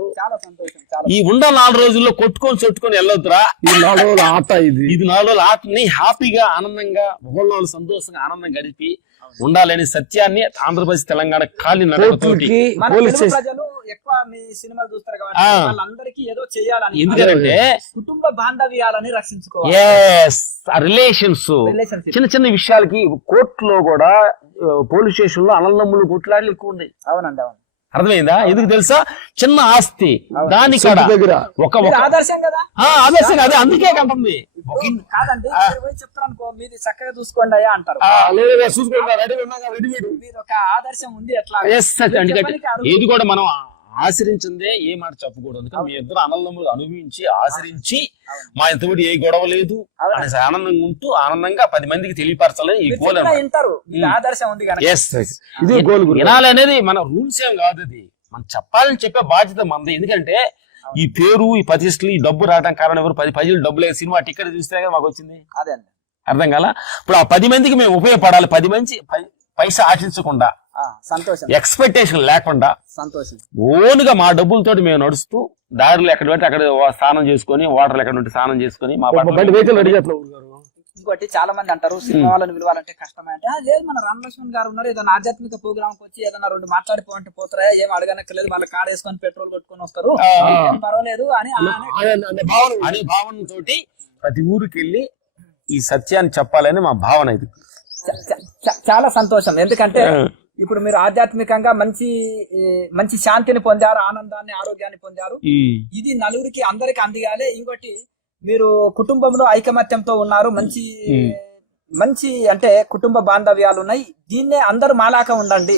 ఈ 4 రోజుల్లో కొట్టుకొని చెట్టుకొని వెళ్ళొద్దురా. ఈ 4 రోజుల ఆట ఇది 4 రోజుల ఆటని హ్యాపీగా ఆనందంగా ఒకళ్ళు సంతోషంగా ఆనందంగా గడిపి ఉండాలని సత్యాన్ని ఆంధ్రప్రదేశ్ తెలంగాణ ఖాళీ నడకతోటి ప్రజలు ఎక్కువ మీ సినిమాలు చూస్తారు కాబట్టి వాళ్ళందరికీ ఏదో చేయాలని, ఎందుకంటే కుటుంబ బాంధవ్యాలని రక్షించుకోవాలి. రిలేషన్స్ చిన్న చిన్న విషయాలకి కోర్టులో కూడా పోలీస్ స్టేషన్ లో అన్నదమ్ములు కొట్లాడలు ఎక్కువ ఉన్నాయి. అవునండి, అవును. అర్థమైందా? ఎందుకు తెలుసా? చిన్న ఆస్తి దాని దగ్గర ఒక ఆదర్శం కదా, ఆదర్శం అదే అందుకే కంటుంది. కాదండి చెప్తారనుకో మీది చక్కగా చూసుకోండి అయ్యా అంటారు. మీరు ఒక ఆదర్శం ఉంది ఎట్లా ఏది కూడా మనం ఆచరించిందే ఏ మాట చెప్పకూడదు. అందుకని మీ ఇద్దరు అన్నదమ్ములు అనుభవించి ఆచరించి మా ఇంతటి ఏ గొడవ లేదు అనేసి ఆనందంగా ఉంటూ ఆనందంగా 10 మందికి తెలియపరచాలని ఈ గోల్. వినాలనేది మన రూల్స్ ఏం కాదు, అది మనం చెప్పాలని చెప్పే బాధ్యత మనది. ఎందుకంటే ఈ పేరు ఈ ప్రతిష్టలు ఈ డబ్బు రావడం కారణం ఎవరు? 10 ప్రజలు డబ్బు లేదు, సినిమా టికెట్ చూస్తే మాకు వచ్చింది. అర్థం కాల? ఇప్పుడు ఆ 10 మందికి మేము ఉపయోగపడాలి. 10 మంది పైసా ఆశించకుండా సంతోషం, ఎక్స్పెక్టేషన్ లేకుండా సంతోషం. ఓన్గా మా డబ్బులతోటి మేము నడుస్తూ దారిలో ఎక్కడ పెట్టి అక్కడ స్నానం చేసుకొని వాటర్ ఎక్కడ ఉంటే స్నానం చేసుకొని మా బండి వెహికల్ రెడీ చేస్తున్నాం గురుగారు. ఇంకోటి చాలా మంది అంటారు సినిమా వాళ్ళని పిలవాలంటే కష్టమే అంటే, లేదు మన రామలక్ష్మణ్ గారు ఉన్నారు, ఏదైనా ఆధ్యాత్మిక ప్రోగ్రామ్ కి వచ్చి ఏదైనా 2 మాట్లాడిపోంటే పోతారా, ఏం అడగనక్కర్లేదు, వాళ్ళ కార్ వేసుకొని పెట్రోల్ కొట్టుకొని వస్తారు, ఏం పర్వాలేదు అని అనే భావనతో ప్రతి ఊరికి వెళ్ళి ఈ సత్యాన్ని చెప్పాలని మా భావన ఇది. చాలా సంతోషం. ఎందుకంటే ఇప్పుడు మీరు ఆధ్యాత్మికంగా మంచి శాంతిని పొందారు, ఆనందాన్ని, ఆరోగ్యాన్ని పొందారు. ఇది నలుగురికి అందరికి అందియాలి. ఇంకోటి మీరు కుటుంబంలో ఐకమత్యంతో ఉన్నారు, మంచి అంటే కుటుంబ బాంధవ్యాలు ఉన్నాయి. దీన్నే అందరూ మాలాక ఉండండి,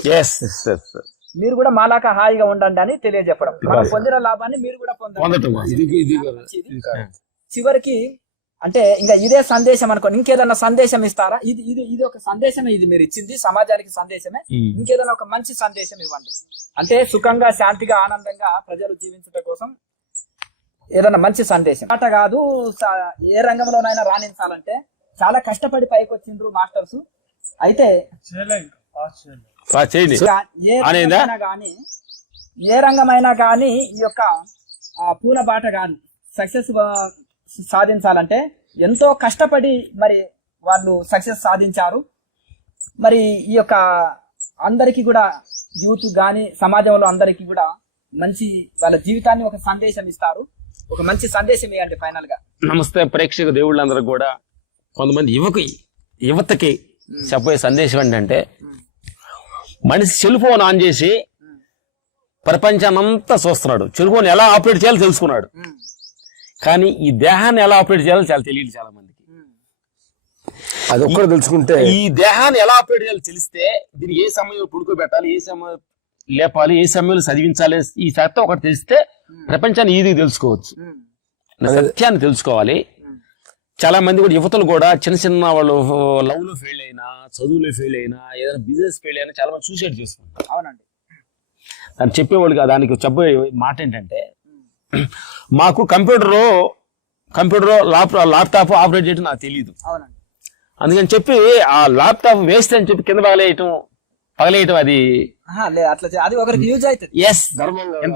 మీరు కూడా మాలాక హాయిగా ఉండండి అని తెలియజెప్పడం. మనం పొందిన లాభాన్ని మీరు కూడా పొందండి. చివరికి అంటే ఇంకా ఇదే సందేశం అనుకోండి, ఇంకేదన్నా సందేశం ఇస్తారా? ఇది ఒక సందేశమే, ఇది మీరు ఇచ్చింది సమాజానికి సందేశమే. ఇంకేదైనా ఒక మంచి సందేశం ఇవ్వండి. అంటే సుఖంగా, శాంతిగా, ఆనందంగా ప్రజలు జీవించడం కోసం ఏదైనా మంచి సందేశం. అట కాదు, ఏ రంగంలోనైనా రాణించాలంటే చాలా కష్టపడి పైకి వచ్చిండ్రు మాస్టర్స్. అయితే ఏ రంగమైనా కానీ ఈ యొక్క పూల బాట కాదు, సక్సెస్ సాధించాలంటే ఎంతో కష్టపడి మరి వాళ్ళు సక్సెస్ సాధించారు. మరి ఈ యొక్క అందరికీ కూడా యూత్ గాని సమాజంలో అందరికీ కూడా మంచి వాళ్ళ జీవితాన్ని ఒక సందేశం ఇస్తారు. ఒక మంచి సందేశం ఇవ్వండి ఫైనల్ గా. నమస్తే ప్రేక్షక దేవుళ్ళందరూ కూడా. కొంతమంది యువతకి చెప్పే సందేశం ఏంటంటే, మనిషి సెల్ ఫోన్ ఆన్ చేసి ప్రపంచాన్నంతా చూస్తున్నాడు, సెల్ ఫోన్ ఎలా ఆపరేట్ చేయాలో తెలుసుకున్నాడు, కానీ ఈ దేహాన్ని ఎలా ఆపరేట్ చేయాలో చాలా తెలియదు చాలా మందికి. అది ఒక్కరు తెలుసుకుంటే, ఈ దేహాన్ని ఎలా ఆపరేట్ చేయాలో తెలిస్తే దీనికి ఏ సమయంలో పడుకోబెట్టాలి, ఏ సమయం లేపాలి, ఏ సమయంలో చదివించాలి, ఈ సత్యం ఒకటి తెలిస్తే ప్రపంచాన్ని ఈజీగా తెలుసుకోవచ్చు. సత్యాన్ని తెలుసుకోవాలి. చాలా మంది కూడా యువతలు కూడా చిన్న వాళ్ళు లవ్ లో ఫెయిల్ అయినా, చదువులో ఫెయిల్ అయినా, ఏదైనా బిజినెస్ ఫెయిల్ అయినా చాలా మంది సూసైడ్ చేసుకుంటారు. అవునండి. దాన్ని చెప్పేవాళ్ళు కాదు. దానికి చెప్పే మాట ఏంటంటే, మాకు కంప్యూటర్ ల్యాప్టాప్ ఆపరేట్ చేయడం నాకు తెలియదు, అందుకని చెప్పి ఆ ల్యాప్టాప్ వేస్ట్ అని చెప్పి కింద పగలేయటం అది ఒకరికి యూజ్ అవుతుంది.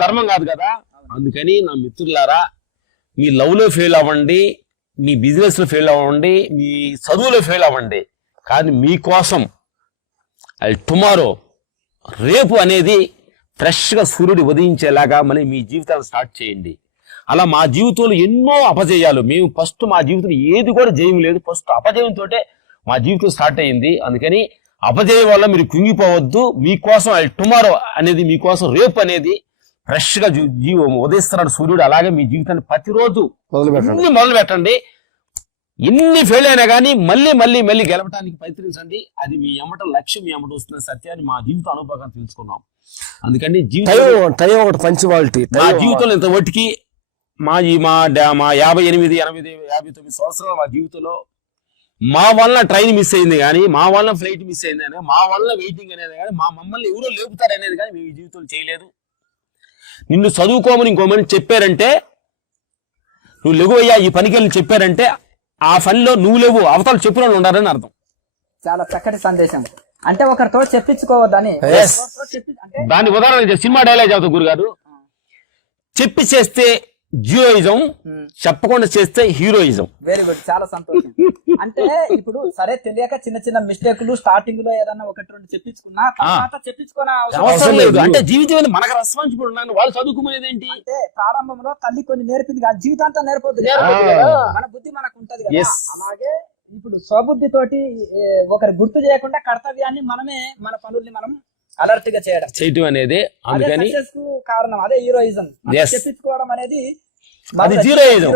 ధర్మం కాదు కదా. అందుకని నా మిత్రులారా, మీ లవ్ లో ఫెయిల్ అవ్వండి, మీ బిజినెస్ లో ఫెయిల్ అవ్వండి, మీ చదువులో ఫెయిల్ అవ్వండి, కానీ మీకోసం టుమారో రేపు అనేది ఫ్రెష్ గా సూర్యుడు ఉదయించేలాగా మళ్ళీ మీ జీవితాలు స్టార్ట్ చేయండి. అలా మా జీవితంలో ఎన్నో అపజయాలు, మేము ఫస్ట్ మా జీవితంలో ఏది కూడా జయం లేదు, ఫస్ట్ అపజయంతో మా జీవితం స్టార్ట్ అయ్యింది. అందుకని అపజయం వల్ల మీరు కుంగిపోవద్దు. మీకోసం టుమారో అనేది, మీకోసం రేపు అనేది ఫ్రెష్ గా ఉదయిస్తున్నాడు సూర్యుడు. అలాగే మీ జీవితాన్ని ప్రతిరోజు మొదలు పెట్టండి. ఎన్ని ఫెయిల్ అయినా కానీ మళ్ళీ గెలవడానికి ప్రయత్నించండి. అది మీ ఎమ్మట లక్ష్యం, మీ ఎమ్మట వస్తున్న సత్యాన్ని మా జీవిత అనుభవం తెలుసుకున్నాం. అందుకని మా జీవితంలో ఇంత ఒట్టికి మా 58, 80, 59 సంవత్సరాల మా జీవితంలో మా వల్ల ట్రైన్ మిస్ అయింది కానీ, మా వల్ల ఫ్లైట్ మిస్ అయింది కానీ, మా వల్ల వెయిటింగ్ అనేది కానీ, మమ్మల్ని ఎవరో లేపుతారు అనేది కానీ మేము ఈ జీవితంలో చేయలేదు. నిన్ను చదువుకోమని ఇంకో మంది చెప్పారంటే, నువ్వు లేవయ్యా ఈ పనికి వెళ్ళి చెప్పారంటే ఆ పనిలో నువ్వు లేవు, అవతల చెప్పిన వాళ్ళు ఉండాలని అర్థం. చాలా చక్కటి సందేశం. అంటే ఒకరితో చెప్పించుకోవద్దని. దాని ఉదాహరణ సినిమా డైలాగ్ అవుతుంది గురుగారు. చెప్పి చేస్తే జీరోయిజం, చెప్పకుండా చేస్తే హీరోయిజం. వెరీ గుడ్, చాలా సంతోషం. అంటే ఇప్పుడు సరే తెలియక చిన్న మిస్టేక్లు స్టార్టింగ్ లో ఏదన్నా 1-2 చెప్పించుకున్నా తర్వాత చెప్పించుకునే అవసరం లేదు. అంటే జీవితం మనకు రెస్పాన్సిబుల్ ఉన్నాను. వాళ్ళు చదువుకునేది ఏంటి అంటే ప్రారంభంలో తల్లి కొన్ని నేర్పింది కానీ జీవితాంతం నేర్పొద్దు. మన బుద్ధి మనకు ఉంటది కదా. అలాగే ఇప్పుడు స్వబుద్ధితోటి ఒకరి గుర్తు చేయకుండా కర్తవ్యాన్ని మనమే, మన పనుల్ని మనం అలర్ట్ గా చేయడం అనేది కారణం. అదే హీరోయిజం. చెప్పించుకోవడం అనేది అది జీరోయిజం.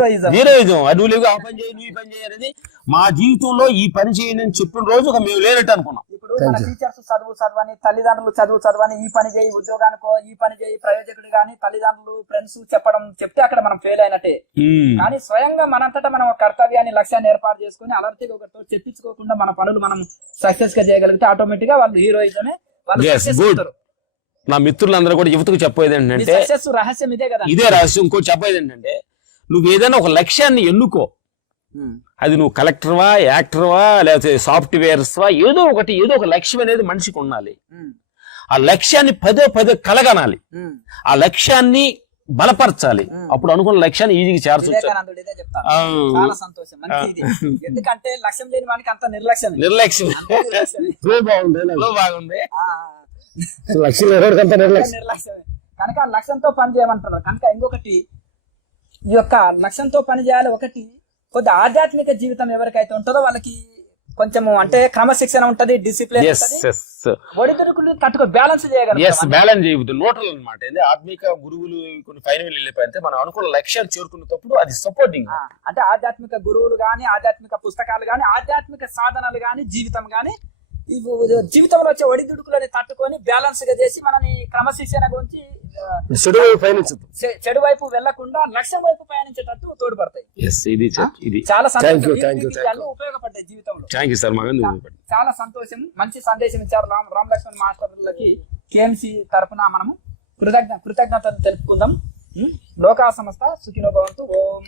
అది నువ్వు ఆ పని చేయి, నువ్వు ఈ పని చేయి అనేది మా జీవితంలో ఈ పని చేయని అని చెప్పిన రోజు మేము లేనట్టు అనుకున్నాం. ఇప్పుడు మన టీచర్స్ చదువని, తల్లిదండ్రులు చదువని, ఈ పని చేయి ఉద్యోగానికో, ఈ పని చేయి ప్రయోజకుడు గాని, తల్లిదండ్రులు ఫ్రెండ్స్ చెప్తే అక్కడ మనం ఫెయిల్ అయినట్టే. కానీ స్వయంగా మనంతటా మనం కర్తవ్యాన్ని, లక్ష్యాన్ని ఏర్పాటు చేసుకుని అలర్ట్ గా ఒకరితో చెప్పించుకోకుండా మన పనులు మనం సక్సెస్ గా చేయగలిగితే ఆటోమేటిక్ గా వాళ్ళు హీరోయిజమే. నా మిత్రులందరూ కూడా యువతకు చెప్పేది ఏంటంటే, రహస్యం ఇదే కదా, ఇదే రహస్యం. ఇంకోటి చెప్పేది ఏంటంటే, నువ్వు ఏదైనా ఒక లక్ష్యాన్ని ఎన్నుకో. అది నువ్వు కలెక్టర్వా, యాక్టర్వా, లేకపోతే సాఫ్ట్వేర్స్వా, ఏదో ఒక లక్ష్యం అనేది మనిషికి ఉండాలి. ఆ లక్ష్యాన్ని పదే పదే కలగనాలి, ఉమ్. ఆ లక్ష్యాన్ని బలపరచాలి. అప్పుడు అనుకున్న లక్ష్యాన్ని ఈజీగా చేర్చొచ్చు. వివేకానందుడు ఇదే చెప్తాను. చాలా సంతోషం, మంచి ఇది. ఎందుకంటే లక్ష్యం లేని వానికి అంత నిర్లక్ష్యం. నిర్లక్ష్యం బాగుంది. లక్ష్యం ఎవరికంత నిర్లక్ష్యం. నిర్లక్ష్యమే. కనుక ఆ లక్ష్యంతో పని చేయమంటున్నారు. కనుక ఇంకొకటి ఈ యొక్క లక్ష్యంతో పని చేయాలి. ఒకటి కొద్ది ఆధ్యాత్మిక జీవితం ఎవరికైతే ఉంటుందో వాళ్ళకి కొంచెము అంటే క్రమశిక్షణ ఉంటది, డిసిప్లిన్ ఉంటది, ఒడిదుడుకులు తట్టుకో బ్యాలెన్స్ చేయగలరు. బ్యాలెన్స్ చేయబోతుంది నోటల్ అనమాట. ఆత్మిక గురువులు కొన్ని ఫైనల్ వెళ్ళిపోయితే మనం అనుకున్న లక్ష్యాన్ని చేరుకున్నప్పుడు అది సపోర్టింగ్. అంటే ఆధ్యాత్మిక గురువులు గాని, ఆధ్యాత్మిక పుస్తకాలు గాని, ఆధ్యాత్మిక సాధనలు గాని, జీవితం గాని, జీవితంలో వచ్చే ఒడిదుడుకులని తట్టుకొని బ్యాలెన్స్ గా చేసి మనని క్రమశిక్షణ గురించి చెడు వైపు వెళ్లకుండా లక్ష్యం వైపు పయనించేటట్టు తోడ్పడతాయి. చాలా సంతోషం, ఉపయోగపడ్డాయి జీవితంలో. చాలా సంతోషం, మంచి సందేశం ఇచ్చారు రామ్ లక్ష్మణ్ మాస్టర్లకి. కేఎంసి తరఫున మనము కృతజ్ఞతలు తెలుపుకుందాం. లోకా సమస్త సుఖినో భవంతు. ఓం